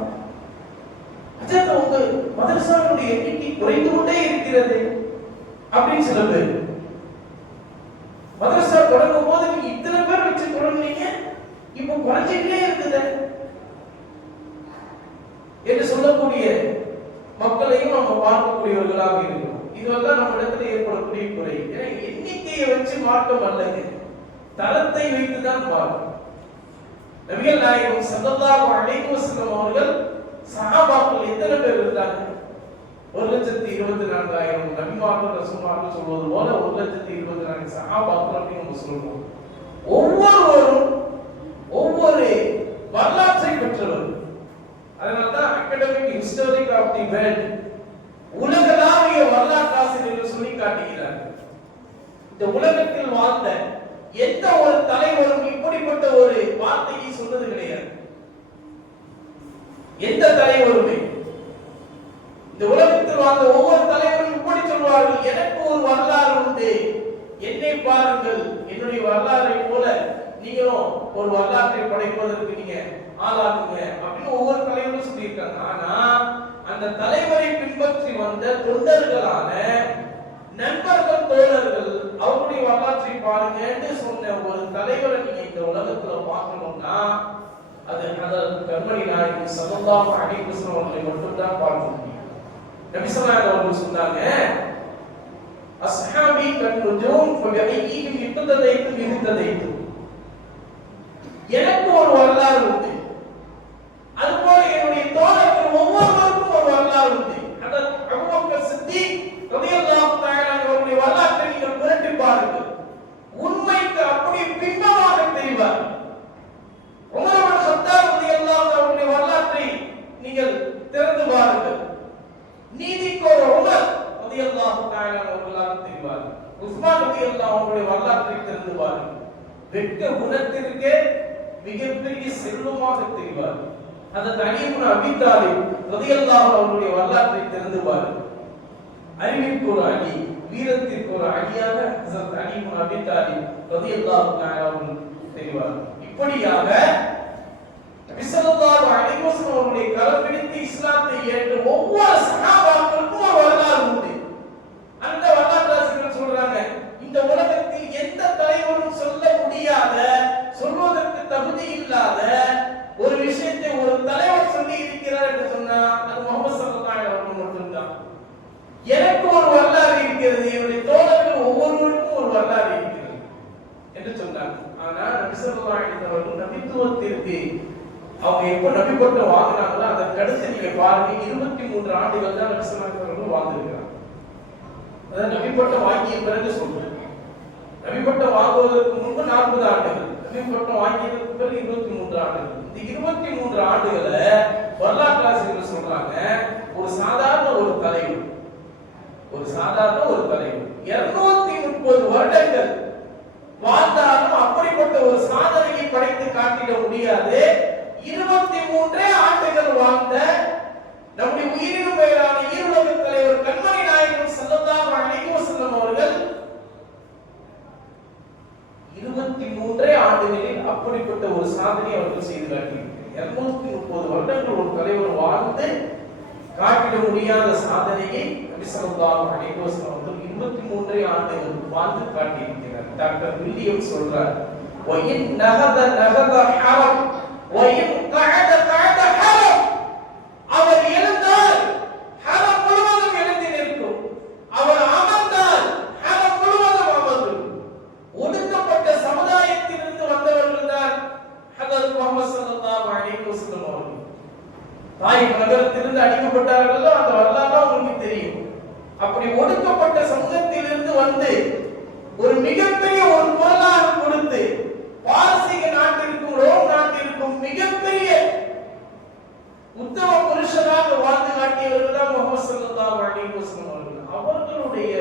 அஜாத்த உங்க மதரசாவுடைய எண்ணிக்கை குறைந்து கொண்டே இருக்கிறது அப்படின்னு சில பேர். மதரசா தொடங்கும் போது நீங்க இத்தனை பேர் வச்சு தொடங்குனீங்க, இப்போ குறைஞ்சிட்டே இருக்குது என்று சொல்லக்கூடிய மக்களையும் நம்ம பார்க்கக்கூடியவர்களாக இருக்கிறோம். இதெல்லாம் நம்ம இடத்துல ஏற்படக்கூடிய குறை. எண்ணிக்கையை வச்சு மாற்றம் அல்லது தரத்தை வைத்துதான் பார்க்கணும். நபிகள் நாயகம் ஸல்லல்லாஹு அலைஹி வஸல்லம் அவர்கள் சஹாபாக்கள் எத்தனை பேர் இருந்தாங்க? 1,24,000 நபிமார்கள் ரசூலுல்லாஹ் சொல்வது போல 1,24,000 சஹாபாக்கள் அப்படின்னு நம்ம சொல்றோம். ஒவ்வொருவரும் ஒவ்வொரு வரலாற்றை பெற்றவர்கள். அதனால்தான் academic historic of the world, உலகளாவிய வரலாற்று ஆசிரியர்கள் சொல்லி காட்டுகிறார்கள். இந்த உலகத்தில் வாழ்ந்த எந்த ஒரு தலைவரும் இப்படிப்பட்ட ஒரு வார்த்தையை சொன்னது கிடையாது. எந்த தலைவருமே இந்த உலகத்தில் வாழ்ந்த ஒவ்வொரு தலைவரும் இப்படி சொல்வார்கள், எனக்கு ஒரு வரலாறு உண்டு, என்னை பாருங்கள், என்னுடைய வரலாறை போல நீங்களும் ஒரு வரலாற்றை படைப்பதற்கு நீங்க ஆளாகுங்க அப்படின்னு ஒவ்வொரு தலைவரும் சொல்லியிருக்காங்க. ஆனா அந்த தலைவரை பின்பற்றி வந்த தொண்டர்களான நண்பர்கள் தோழர்கள் அவருடைய வரலாற்றை பாருங்கன்னு சொன்ன ஒரு தலைவரை நீங்க இந்த உலகத்துல பார்க்கணும்னா அது கண்மணி நாயகம் ஸல்லல்லாஹு அலைஹி வஸல்லம் அவர்களை மட்டும்தான் பார்க்க முடியும். நபி ஸல்லல்லாஹு அவர்கள் சொன்னாங்க, அஸ்ஹாபி கன்னுஜூம் ஃபபிஐஹிம் இக்ததைத்து இஹ்ததைத்து, எனக்கு ஒரு வரலாறு உண்டு, அதுபோல என்னுடைய தோழர்கள் ஒவ்வொருவருக்கும் ஒரு வரலாறு உண்டு. ஹஜ்ரத் அபூபக்கர் சித்திக் ரலியல்லாஹு தஆலா அவருடைய வரலாற்றை நீங்கள் புரட்டி பாருங்கள், உண்மைக்கு அப்படி பின்பமாக தெரிவார். உமர் இப்னு கத்தாப் ரலியல்லாஹு அவருடைய வரலாற்றை நீங்கள் திறந்து பாருங்கள், நீதிக்கோர் உமர் ரலியல்லாஹு தஆலா அவர்களாக தெரிவார். உஸ்மான் ரலியல்லாஹு அவருடைய வரலாற்றை திறந்து பாருங்கள், வெட்க குணத்திற்கே மிகப்பெரிய செல்வமாக தெரிவார். அந்த அலி இப்னு அபீ தாலிப் ரலியல்லாஹு அவருடைய வரலாற்றை திறந்து பாருங்கள், அறிவிற்கு ஒரு அடி, வீரத்திற்கு ஒரு அடியாக ஹஸரத் அலி இப்னு அபீ தாலிப் ரலியல்லாஹு தஆலா அவர்கள் தெரிவார். இப்படியாக நபி ஸல்லல்லாஹு அலைஹி வஸல்லம் அவருடைய கரம் பிடித்து இஸ்லாத்தை ஏற்ற ஒவ்வொரு சஹாபாக்களுக்கும் ஒரு வரலாறு உண்டு. அந்த வரலாற்றாசிரியர்கள் சொல்றாங்க, இந்த உலகத்தில் எந்த தலைவரும் சொல்ல முடியாத, சொல்வதற்கு தகுதி இல்லாத ஒரு விஷயத்தை ஒரு தலைவர் சொல்லி இருக்கிறார் என்று சொன்னா அது முஹம்மது ஸல்லல்லாஹு அலைஹி வஸல்லம் மட்டும்தான். எனக்கு ஒரு வரலாறு இருக்கிறது, என்னுடைய தோழர்கள் ஒவ்வொருவருக்கும் ஒரு வரலாறு இருக்கிறது என்று சொன்னார். ஆனா நபி ஸல்லல்லாஹு அலைஹி வஸல்லம் நபித்துவத்திற்கு அவங்க எப்ப நபி பட்டம் வாங்கினாங்களோ அதற்கடுத்து நீங்க பாருங்க 23 ஆண்டுகள் தான் நபி ஸல்லல்லாஹு அலைஹி வஸல்லம் வாழ்ந்திருக்கிறாங்க. அதாவது நபி பட்டம் வாங்கிய பிறகு சொல்றேன். நபி பட்டம் வாங்குவதற்கு முன்பு 40 ஆண்டுகள், நபி பட்டம் வாங்கியதற்கு பிறகு 23 ஆண்டுகள். இந்த 23 ஆண்டுகளை வரலாற்றாசிரியர்கள் சொல்றாங்க, ஒரு சாதாரண ஒரு தலைவர் 230 வருடங்கள் வாழ்ந்தாலும் அப்படிப்பட்ட ஒரு சாதனையை படைத்து காட்டிட முடியாது. 23 ஆண்டுகள் வாழ்ந்த நம்முடைய உயிரினும் மேலான ஈருலக தலைவர் கண்மணி நாயகம் ஸல்லல்லாஹு அலைஹி வஸல்லம் அவர்கள் 23 ஆண்டுகளில் அப்படிப்பட்ட ஒரு சாதனை அவர்கள் செய்து காட்டியிருக்கிறார். 230 வருடங்கள் ஒரு தலைவர் வாழ்ந்து காட்டிட முடியாத சாதனையை நபி ஸல்லல்லாஹு அலைஹி வஸல்லம் அவர்கள் 23 ஆண்டுகள் வாழ்ந்து காட்டியிருக்கிறார். டாக்டர் வில்லியம் சொல்றார், வயின் நஹத நஹத ஹரம் வயின் கஅத கஅத ஹரம். அவர் எழுந்தால் ஹரம் முழுவதும் எழுந்து நிற்கும், அவர் அமர்ந்தால் ஹரம் முழுவதும் அமர்ந்தும். ஒடுக்கப்பட்ட சமுதாயத்திலிருந்து வந்தவர்கள் தான் ஹஜ்ரத் முஹம்மது ஸல்லல்லாஹு அலைஹி வஸல்லம் அவர்கள். தாயிப் நகரத்திலிருந்து அடிக்கப்பட்டார்களோ அந்த வரலாறு உங்களுக்கு தெரியும். அப்படி ஒடுக்கப்பட்ட சமூகத்திலிருந்து வந்து ஒரு மிகப்பெரிய ஒரு பொருளாக கொடுத்து பாரசீக நாட்டிற்கும் ரோம் நாட்டிற்கும் மிகப்பெரிய உத்தம புருஷனாக வாழ்ந்து காட்டியவர்கள் தான் முஹம்மது ஸல்லல்லாஹு அலைஹி வஸல்லம் அவர்கள். அவர்களுடைய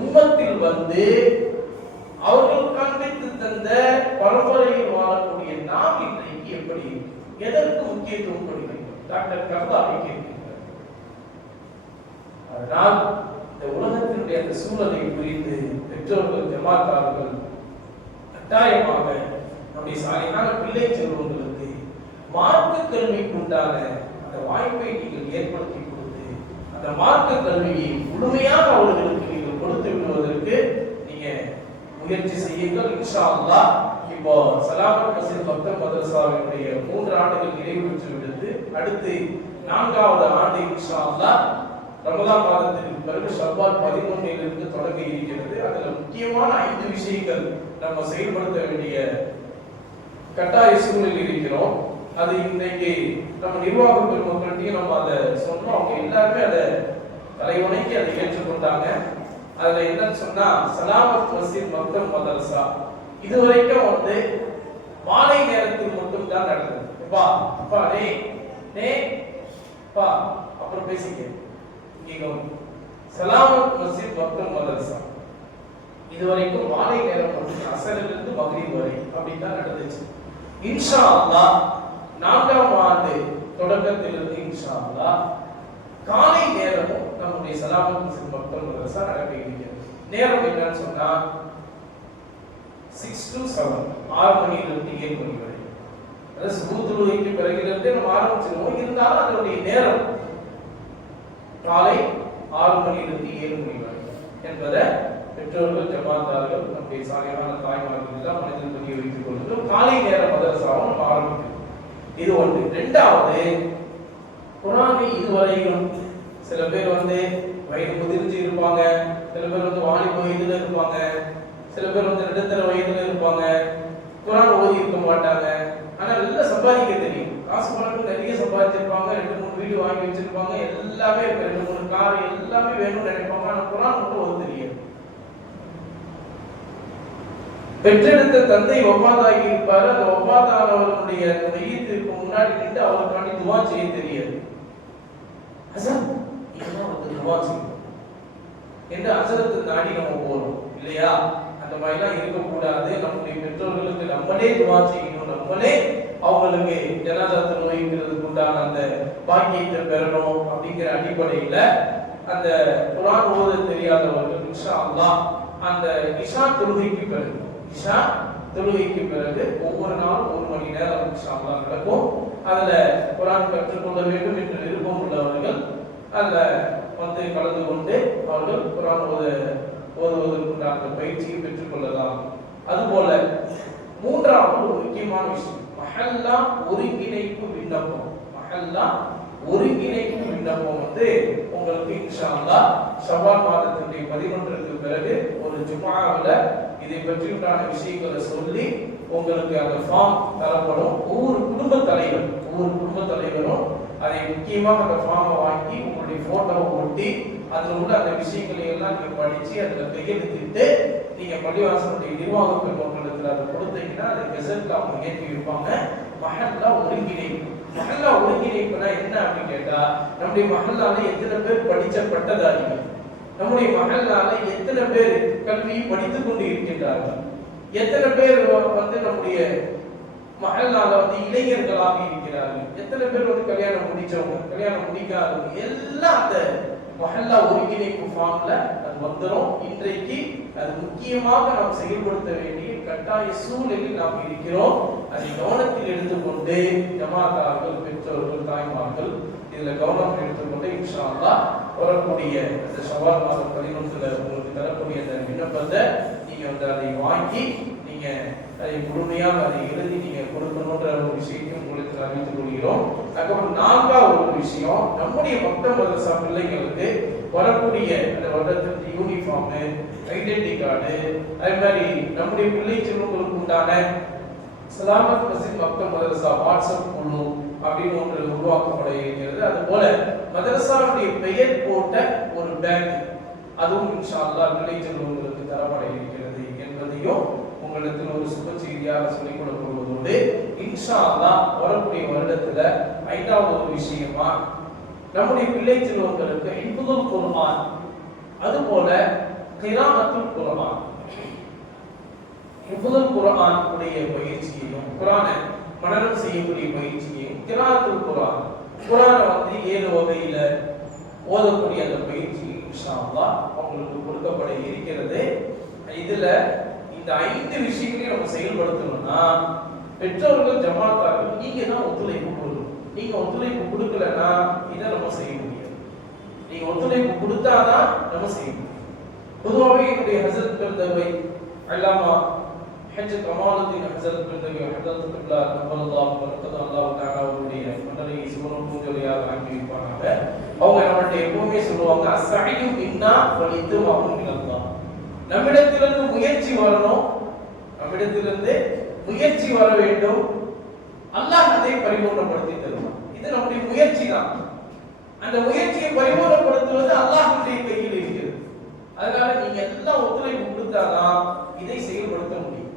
உம்மத்தில் வந்து அவர்கள் காண்பித்து தந்த பரம்பரையில் வாழக்கூடிய நாம் இன்றைக்கு எப்படி எதற்கு முக்கியத்துவம் கொடுக்கிறோம்? டாக்டர் கர்தாவி கேட்கிறார். அதனால் இந்த உலகத்தினுடைய அந்த சூழலை புரிந்து பெற்றோர்கள் ஜமாத்தார்கள் கட்டாயமாக நம்முடைய சாலையான பிள்ளை செல்வங்களுக்கு மார்க்க கல்விக்கு உண்டான அந்த வாய்ப்பை நீங்கள் ஏற்படுத்தி கொடுத்து அந்த மார்க்க கல்வியை முழுமையாக அவர்களுக்கு நீங்கள் கொடுத்து விடுவதற்கு நீங்க முயற்சி செய்யுங்கள். இன்ஷா அல்லாஹ் இப்போ சலாமத் மஸ்ஜித் மக்தப் மதரசாவினுடைய 3 ஆண்டுகள் நிறைவு பெற்று விடுத்து அடுத்து 4வது ஆண்டு இன்ஷா அல்லாஹ் ரமலான் மாதத்திற்கு பிறகு ஷவ்வால் 11 தொடங்க இருக்கிறது. அதுல முக்கியமான 5 விஷயங்கள் நம்ம செயல்படுத்த வேண்டிய கட்டாய சூழலில் இருக்கிறோம். அது இன்னைக்கு நம்ம நிர்வாக பெருமக்கள்கிட்டையும் நம்ம அதை சொன்னோம். அவங்க எல்லாருமே அதை தலைவணைக்கு அதை ஏற்றுக்கொண்டாங்க. அதுல என்னன்னு சொன்னா சலாமத் மஸ்ஜித் மக்தப் மதரசா இதுவரைக்கும் வந்து மாலை நேரத்தில் மட்டும் தான் நடக்குது. அப்புறம் பேசிக்க சலாமத் மஸ்ஜித் மக்தப் மதரசா இதுவரைக்கும் மாலை நேரம் மட்டும் அசரிலிருந்து மக்ரிப் வரை அப்படிதான் நடந்துச்சு. இன்ஷா அல்லாஹ் 4ஆம் ஆண்டு தொடக்கத்திலிருந்து இன்ஷா அல்லாஹ் காலை நேரமும் நம்முடைய சலாமத் மஸ்ஜித் மக்தப் மதரசா நடக்க இருக்கிறது. நேரம் என்னன்னு சொன்னா 6 to 7 6 மணியிலிருந்து 7 மணி வரை. அதாவது சுபுத்துலுக்கு பிறகிலிருந்து நம்ம ஆரம்பிச்சிருவோம். இருந்தாலும் அதனுடைய நேரம் காலை 6 மணியிலிருந்து 7 மணி வரை என்பதை பெற்றோர்கள் ஜமாத்தார்கள் நம்முடைய சாலையான தாய்மார்கள் எல்லாம் மனதில் பதிய வைத்துக் கொள்கிறோம். காலை நேர மதரசாவும் நம்ம ஆரம்பிக்கிறோம். இது ஒன்று. 2வது குர்ஆனை இதுவரையிலும் சில பேர் வந்து வயது முதிர்ச்சி இருப்பாங்க, சில பேர் வந்து வாலிப வயதுல இருப்பாங்க, சில பேர் வந்து நடுத்தர வயதுல இருப்பாங்க, குர்ஆன் ஓதி இருக்க மாட்டாங்க. ஆனா நல்லா சம்பாதிக்க தெரியும், காசு பணம் நிறைய சம்பாதிச்சிருப்பாங்க, 2-3 வீடு வாங்கி வச்சிருப்பாங்க, எல்லாமே 2-3 கார் எல்லாமே வேணும்னு நினைப்பாங்க. ஆனா குர்ஆன் மட்டும் ஓத தெரியாது. பெற்றெடுத்த தந்தை வஃபாதாகி இருப்பாரு, அந்த வஃபாதானவருடைய மையத்திற்கு முன்னாடி நின்று அவருக்காண்டி துவா செய்ய தெரியாது. ஹஸரத் இதெல்லாம் வந்து துவா செய்யணும் என்று ஹஸரத் நாடி நம்ம போறோம் இல்லையா? அந்த மாதிரிலாம் இருக்கக்கூடாது. நம்முடைய பெற்றோர்களுக்கு நம்மளே துவா செய்யணும், நம்மளே அவங்களுக்கு ஜனாதா தொழுகைங்கிறதுக்கு உண்டான அந்த பாக்கியத்தை பெறணும் அப்படிங்கிற அடிப்படையில அந்த குர்ஆன் ஓத தெரியாதவர்கள் இன்ஷா அல்லாஹ் அந்த இஷா தொழுகைக்கு பிறகு ஒவ்வொரு நாளும் 1 மணி நேரம் இன்ஷா அல்லாஹ் நடக்கும். அதுல குர்ஆன் கற்றுக்கொள்ள வேண்டும் என்று விருப்பம் உள்ளவர்கள் அதுல வந்து கலந்து கொண்டு அவர்கள் குர்ஆன் ஓதுவதற்குண்டான பயிற்சியை பெற்றுக் கொள்ளலாம். அதுபோல மூன்றாவது ஒரு முக்கியமான விஷயம் மஹல்லா ஒருங்கிணைப்பு விண்ணப்பம். வந்து உங்களுக்கு இன்ஷா அல்லாஹ் ஷவ்வால் மாதத்தினுடைய 11க்கு பிறகு ஒரு ஜும்ஆவுல இதை பற்றி உண்டான விஷயங்களை சொல்லி உங்களுக்கு அந்த ஃபார்ம் தரப்படும். ஒவ்வொரு குடும்ப தலைவரும் அதை முக்கியமாக அந்த ஃபார்மை வாங்கி உங்களுடைய போட்டோவை ஒட்டி அதில் உள்ள அந்த விஷயங்களை எல்லாம் நீங்க படிச்சு அதில் கையெழுத்திட்டு நீங்க பள்ளிவாசலுடைய நிர்வாக பெருமக்களிடத்தில் அதை கொடுத்தீங்கன்னா அதை கெசட்ல அவங்க ஏற்றி வைப்பாங்க. மஹல்லா ஒருங்கிணைப்புனா என்ன அப்படின்னு கேட்டா, நம்முடைய மஹல்லால எத்தனை பேர் படிச்ச பட்டதாரிகள், நம்முடைய மஹல்லால எத்தனை பேர் கல்வியை படித்துக் கொண்டு இருக்கின்றார்கள், எத்தனை பேர் வந்து நம்முடைய மஹல்லால வந்து இளைஞர்களாக இருக்கிறார்கள், எத்தனை பேர் வந்து கல்யாணம் முடிச்சவங்க, கல்யாணம் முடிக்காதவங்க, எல்லாம் அந்த மஹல்லா ஒருங்கிணைப்பு ஃபார்ம்ல அது வந்துடும். இன்றைக்கு அது முக்கியமாக நாம் செயல்படுத்த வேண்டிய கட்டாய சூழலில் நாம் இருக்கிறோம். அதை கவனத்தில் எடுத்துக்கொண்டு ஜமாத்தார்கள், பெற்றோர்கள், தாய்மார்கள் இதுல கவனம் எடுத்துக்கொண்டு இன்ஷா அல்லாஹ் வரக்கூடிய அந்த ஷவ்வால் மாதம் 11ல உங்களுக்கு தரக்கூடிய அந்த விண்ணப்பத்தை நீங்க வந்து அதை வாங்கி நீங்க அதை முழுமையாக அதை எழுதி நீங்க கொடுக்கணுன்ற ஒரு விஷயத்தையும் உங்களுக்கு அறிவித்துக் கொள்கிறோம். அதுக்கப்புறம் 4வது ஒரு விஷயம், நம்முடைய மக்தப் மதரசா பிள்ளைங்களுக்கு வரக்கூடிய அந்த வருடத்திற்கு யூனிஃபார்ம், ஐடென்டி கார்டு, அதே மாதிரி நம்முடைய பிள்ளை செல்வங்களுக்கு உண்டான சலாமத் மஸ்ஜித் மக்தப் மதரசா வாட்ஸ்அப் குழு அப்படின்னு ஒன்று உருவாக்கப்பட இருக்கிறது. அதுபோல மதரசாவுடைய பெயர் போட்ட ஒரு பேக் அதுவும் இன்ஷா அல்லாஹ் பிள்ளை செல்வங்களுக்கு தரப்பட இருக்கிறது என்பதையும் உங்களிடத்தில் ஒரு சுப செய்தியாக சொல்லிக் கொடுக்கப்படுவதோடு இன்ஷா அல்லாஹ் வரக்கூடிய வருடத்துல 5வது ஒரு விஷயமா நம்முடைய பிள்ளை செல்வங்களுக்கு ஹிஃபுதுல் குர்ஆன், அதுபோல கிராஅத்துல் குர்ஆன், ஹிஃபுதுல் குர்ஆன் உடைய பயிற்சியையும் குர்ஆனை மனனம் செய்யக்கூடிய பயிற்சியையும் கிராஅத்துல் குர்ஆனை வந்து 7 வகையில ஓதக்கூடிய அந்த பயிற்சி இன்ஷா அல்லாஹ் அவங்களுக்கு கொடுக்கப்பட இருக்கிறது. இதுல இந்த 5 விஷயங்களையும் நம்ம செயல்படுத்தணும்னா பெற்றோர்கள், ஜமாத்தார்கள் நீங்க தான் ஒத்துழைப்பு கொடுக்கணும். நீங்க ஒத்துழைப்பு கொடுக்கலன்னா இதை நம்ம செய்ய முடியாது. நீங்க ஒத்துழைப்பு கொடுத்தாதான் நம்ம செய்ய முடியும். பொதுவாகவே என்னுடைய ஹஸரத் பெருந்தகை அல்லாமா ஹஜ்ஜத் கமாலுத்தீன் ஹஸரத் பெருந்தகை ஹஜ்ரத் கிப்லா நபரல்லாஹு பரக்கத்து அல்லாஹ் தஆலா அவருடைய மன்னரை சிவனும் பூஜையாக ஆக்கி வைப்பாங்க. அவங்க நம்மள்ட்ட எப்பவுமே சொல்லுவாங்க, அஸ்ஸஈது மின்னா வலித்து மாஹும் மினல்லாஹ். நம்மிடத்திலிருந்து முயற்சி வரணும், நம்மிடத்திலிருந்து முயற்சி வர வேண்டும், அல்லாஹ் அதை பரிபூர்ணப்படுத்தி தருவான். இது நம்முடைய முயற்சி தான். அந்த முயற்சியை பரிபூர்ணப்படுத்துவது அல்லாஹ்வுடைய கையில் இருக்கிறது. அதனால நீங்க எல்லாம் ஒத்துழைப்பு கொடுத்தாதான் இதை செயல்படுத்த முடியும்.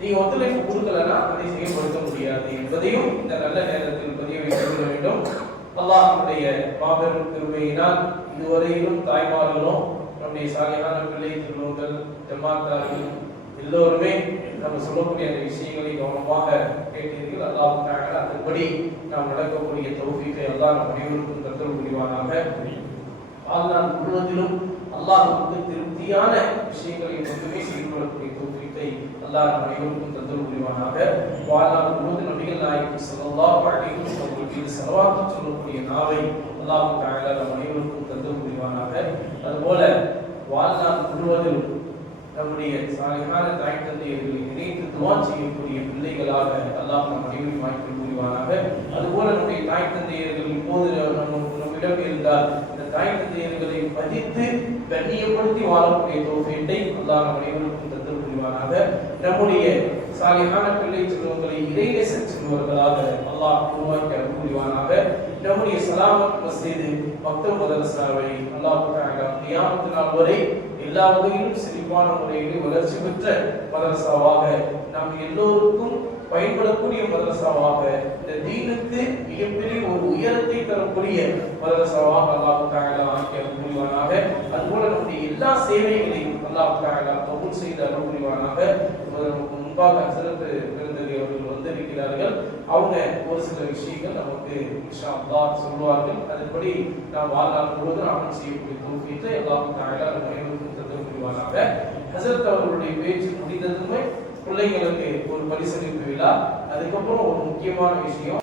நீங்க ஒத்துழைப்பு கொடுக்கலன்னா அதை செயல்படுத்த முடியாது என்பதையும் இந்த நல்ல நேரத்தில் பதிவு வைத்துக் வேண்டும். அல்லாஹ்வுடைய மாபெரும் கிருபையினால் இதுவரையிலும் தாய்மார்களும் நம்முடைய சாலிஹான பிள்ளை செல்வங்கள், ஜமாத்தார்கள் எல்லோருமே நம்ம சொல்லக்கூடிய அந்த விஷயங்களை கவனமாக கேட்டீர்கள். அல்லாஹ் தஆலா அதன்படி நாம் நடக்கக்கூடிய தௌஃபீகை அல்லாஹ் நம் அனைவருக்கும் தந்தருள் புரிவானாக. வாழ்நாள் முழுவதிலும் அல்லாஹ்வுக்கு திருப்தியான விஷயங்களை மட்டுமே செயல்படக்கூடிய தௌஃபீகை அல்லாஹ் நம் அனைவருக்கும் தந்தருள் புரிவானாக. வாழ்நாள் முழுவதும் நபிகள் நாயகம் ஸல்லல்லாஹு அலைஹி வஸல்லம் அவர்களுக்கு ஸலவாத் சொல்லக்கூடிய நாவை அல்லாஹ் தஆலா நம் அனைவருக்கும் தந்தருள் புரிவானாக. அதுபோல வாழ்நாள் முழுவதிலும் நம்முடைய சாலிஹான தாய் தந்தையர்களை நினைத்து துஆ செய்யக்கூடிய பிள்ளைகளாக அல்லாஹ் நம் அனைவரையும் ஆக்கி புரிவானாக. அதுபோல நம்முடைய தாய் தந்தையர்கள் இப்போது நம்மிடம் இருந்தால் இந்த தாய் தந்தையர்களை மதித்து கண்ணியப்படுத்தி வாழக்கூடிய தௌஃபீகை அல்லாஹ் நம் அனைவருக்கும் தந்தருள் புரிவானாக. நம்முடைய சாலிஹான பிள்ளை செல்வங்களை இறைநேச செல்வர்களாக அல்லாஹ் உருவாக்கி அருள் புரிவானாக. நம்முடைய சலாமத் மஸ்ஜித் மக்தப் மதரசாவை அல்லாஹ் தஆலா கியாமத் நாள் வரை எல்லா வகையிலும் சிறப்பான முறையில் வளர்ச்சி பெற்ற மதரசாவாக நாம் எல்லோருக்கும் பயன்படக்கூடிய மதரசாவாக இந்த தீனுக்கு மிகப்பெரிய ஒரு உயரத்தை தரக்கூடிய மதரசாவாக அல்லாஹ் தஆலா ஆக்கி அருள் புரிவானாக. அதுபோல நம்முடைய எல்லா சேவைகளையும் அல்லாஹ் தஆலா கபூல் செய்து அருள் புரிவானாக. முன்பாக ஹஸரத் பெருந்தகை அவர்கள் வந்திருக்கிறார்கள். அவங்க ஒரு சில விஷயங்கள் நமக்கு இன்ஷா அல்லாஹ் சொல்லுவார்கள். அதன்படி நாம் வாழ்நாள் முழுவதும் அமல் செய்யக்கூடிய தௌஃபீக்கை அல்லாஹ் தஆலா நம் அனைவருக்கும் தந்தல் புரிவானாக. ஹஸரத் அவர்களுடைய பேச்சு முடிந்ததுமே பிள்ளைங்களுக்கு ஒரு பரிசளிப்பு விழா, அதுக்கப்புறம் ஒரு முக்கியமான விஷயம்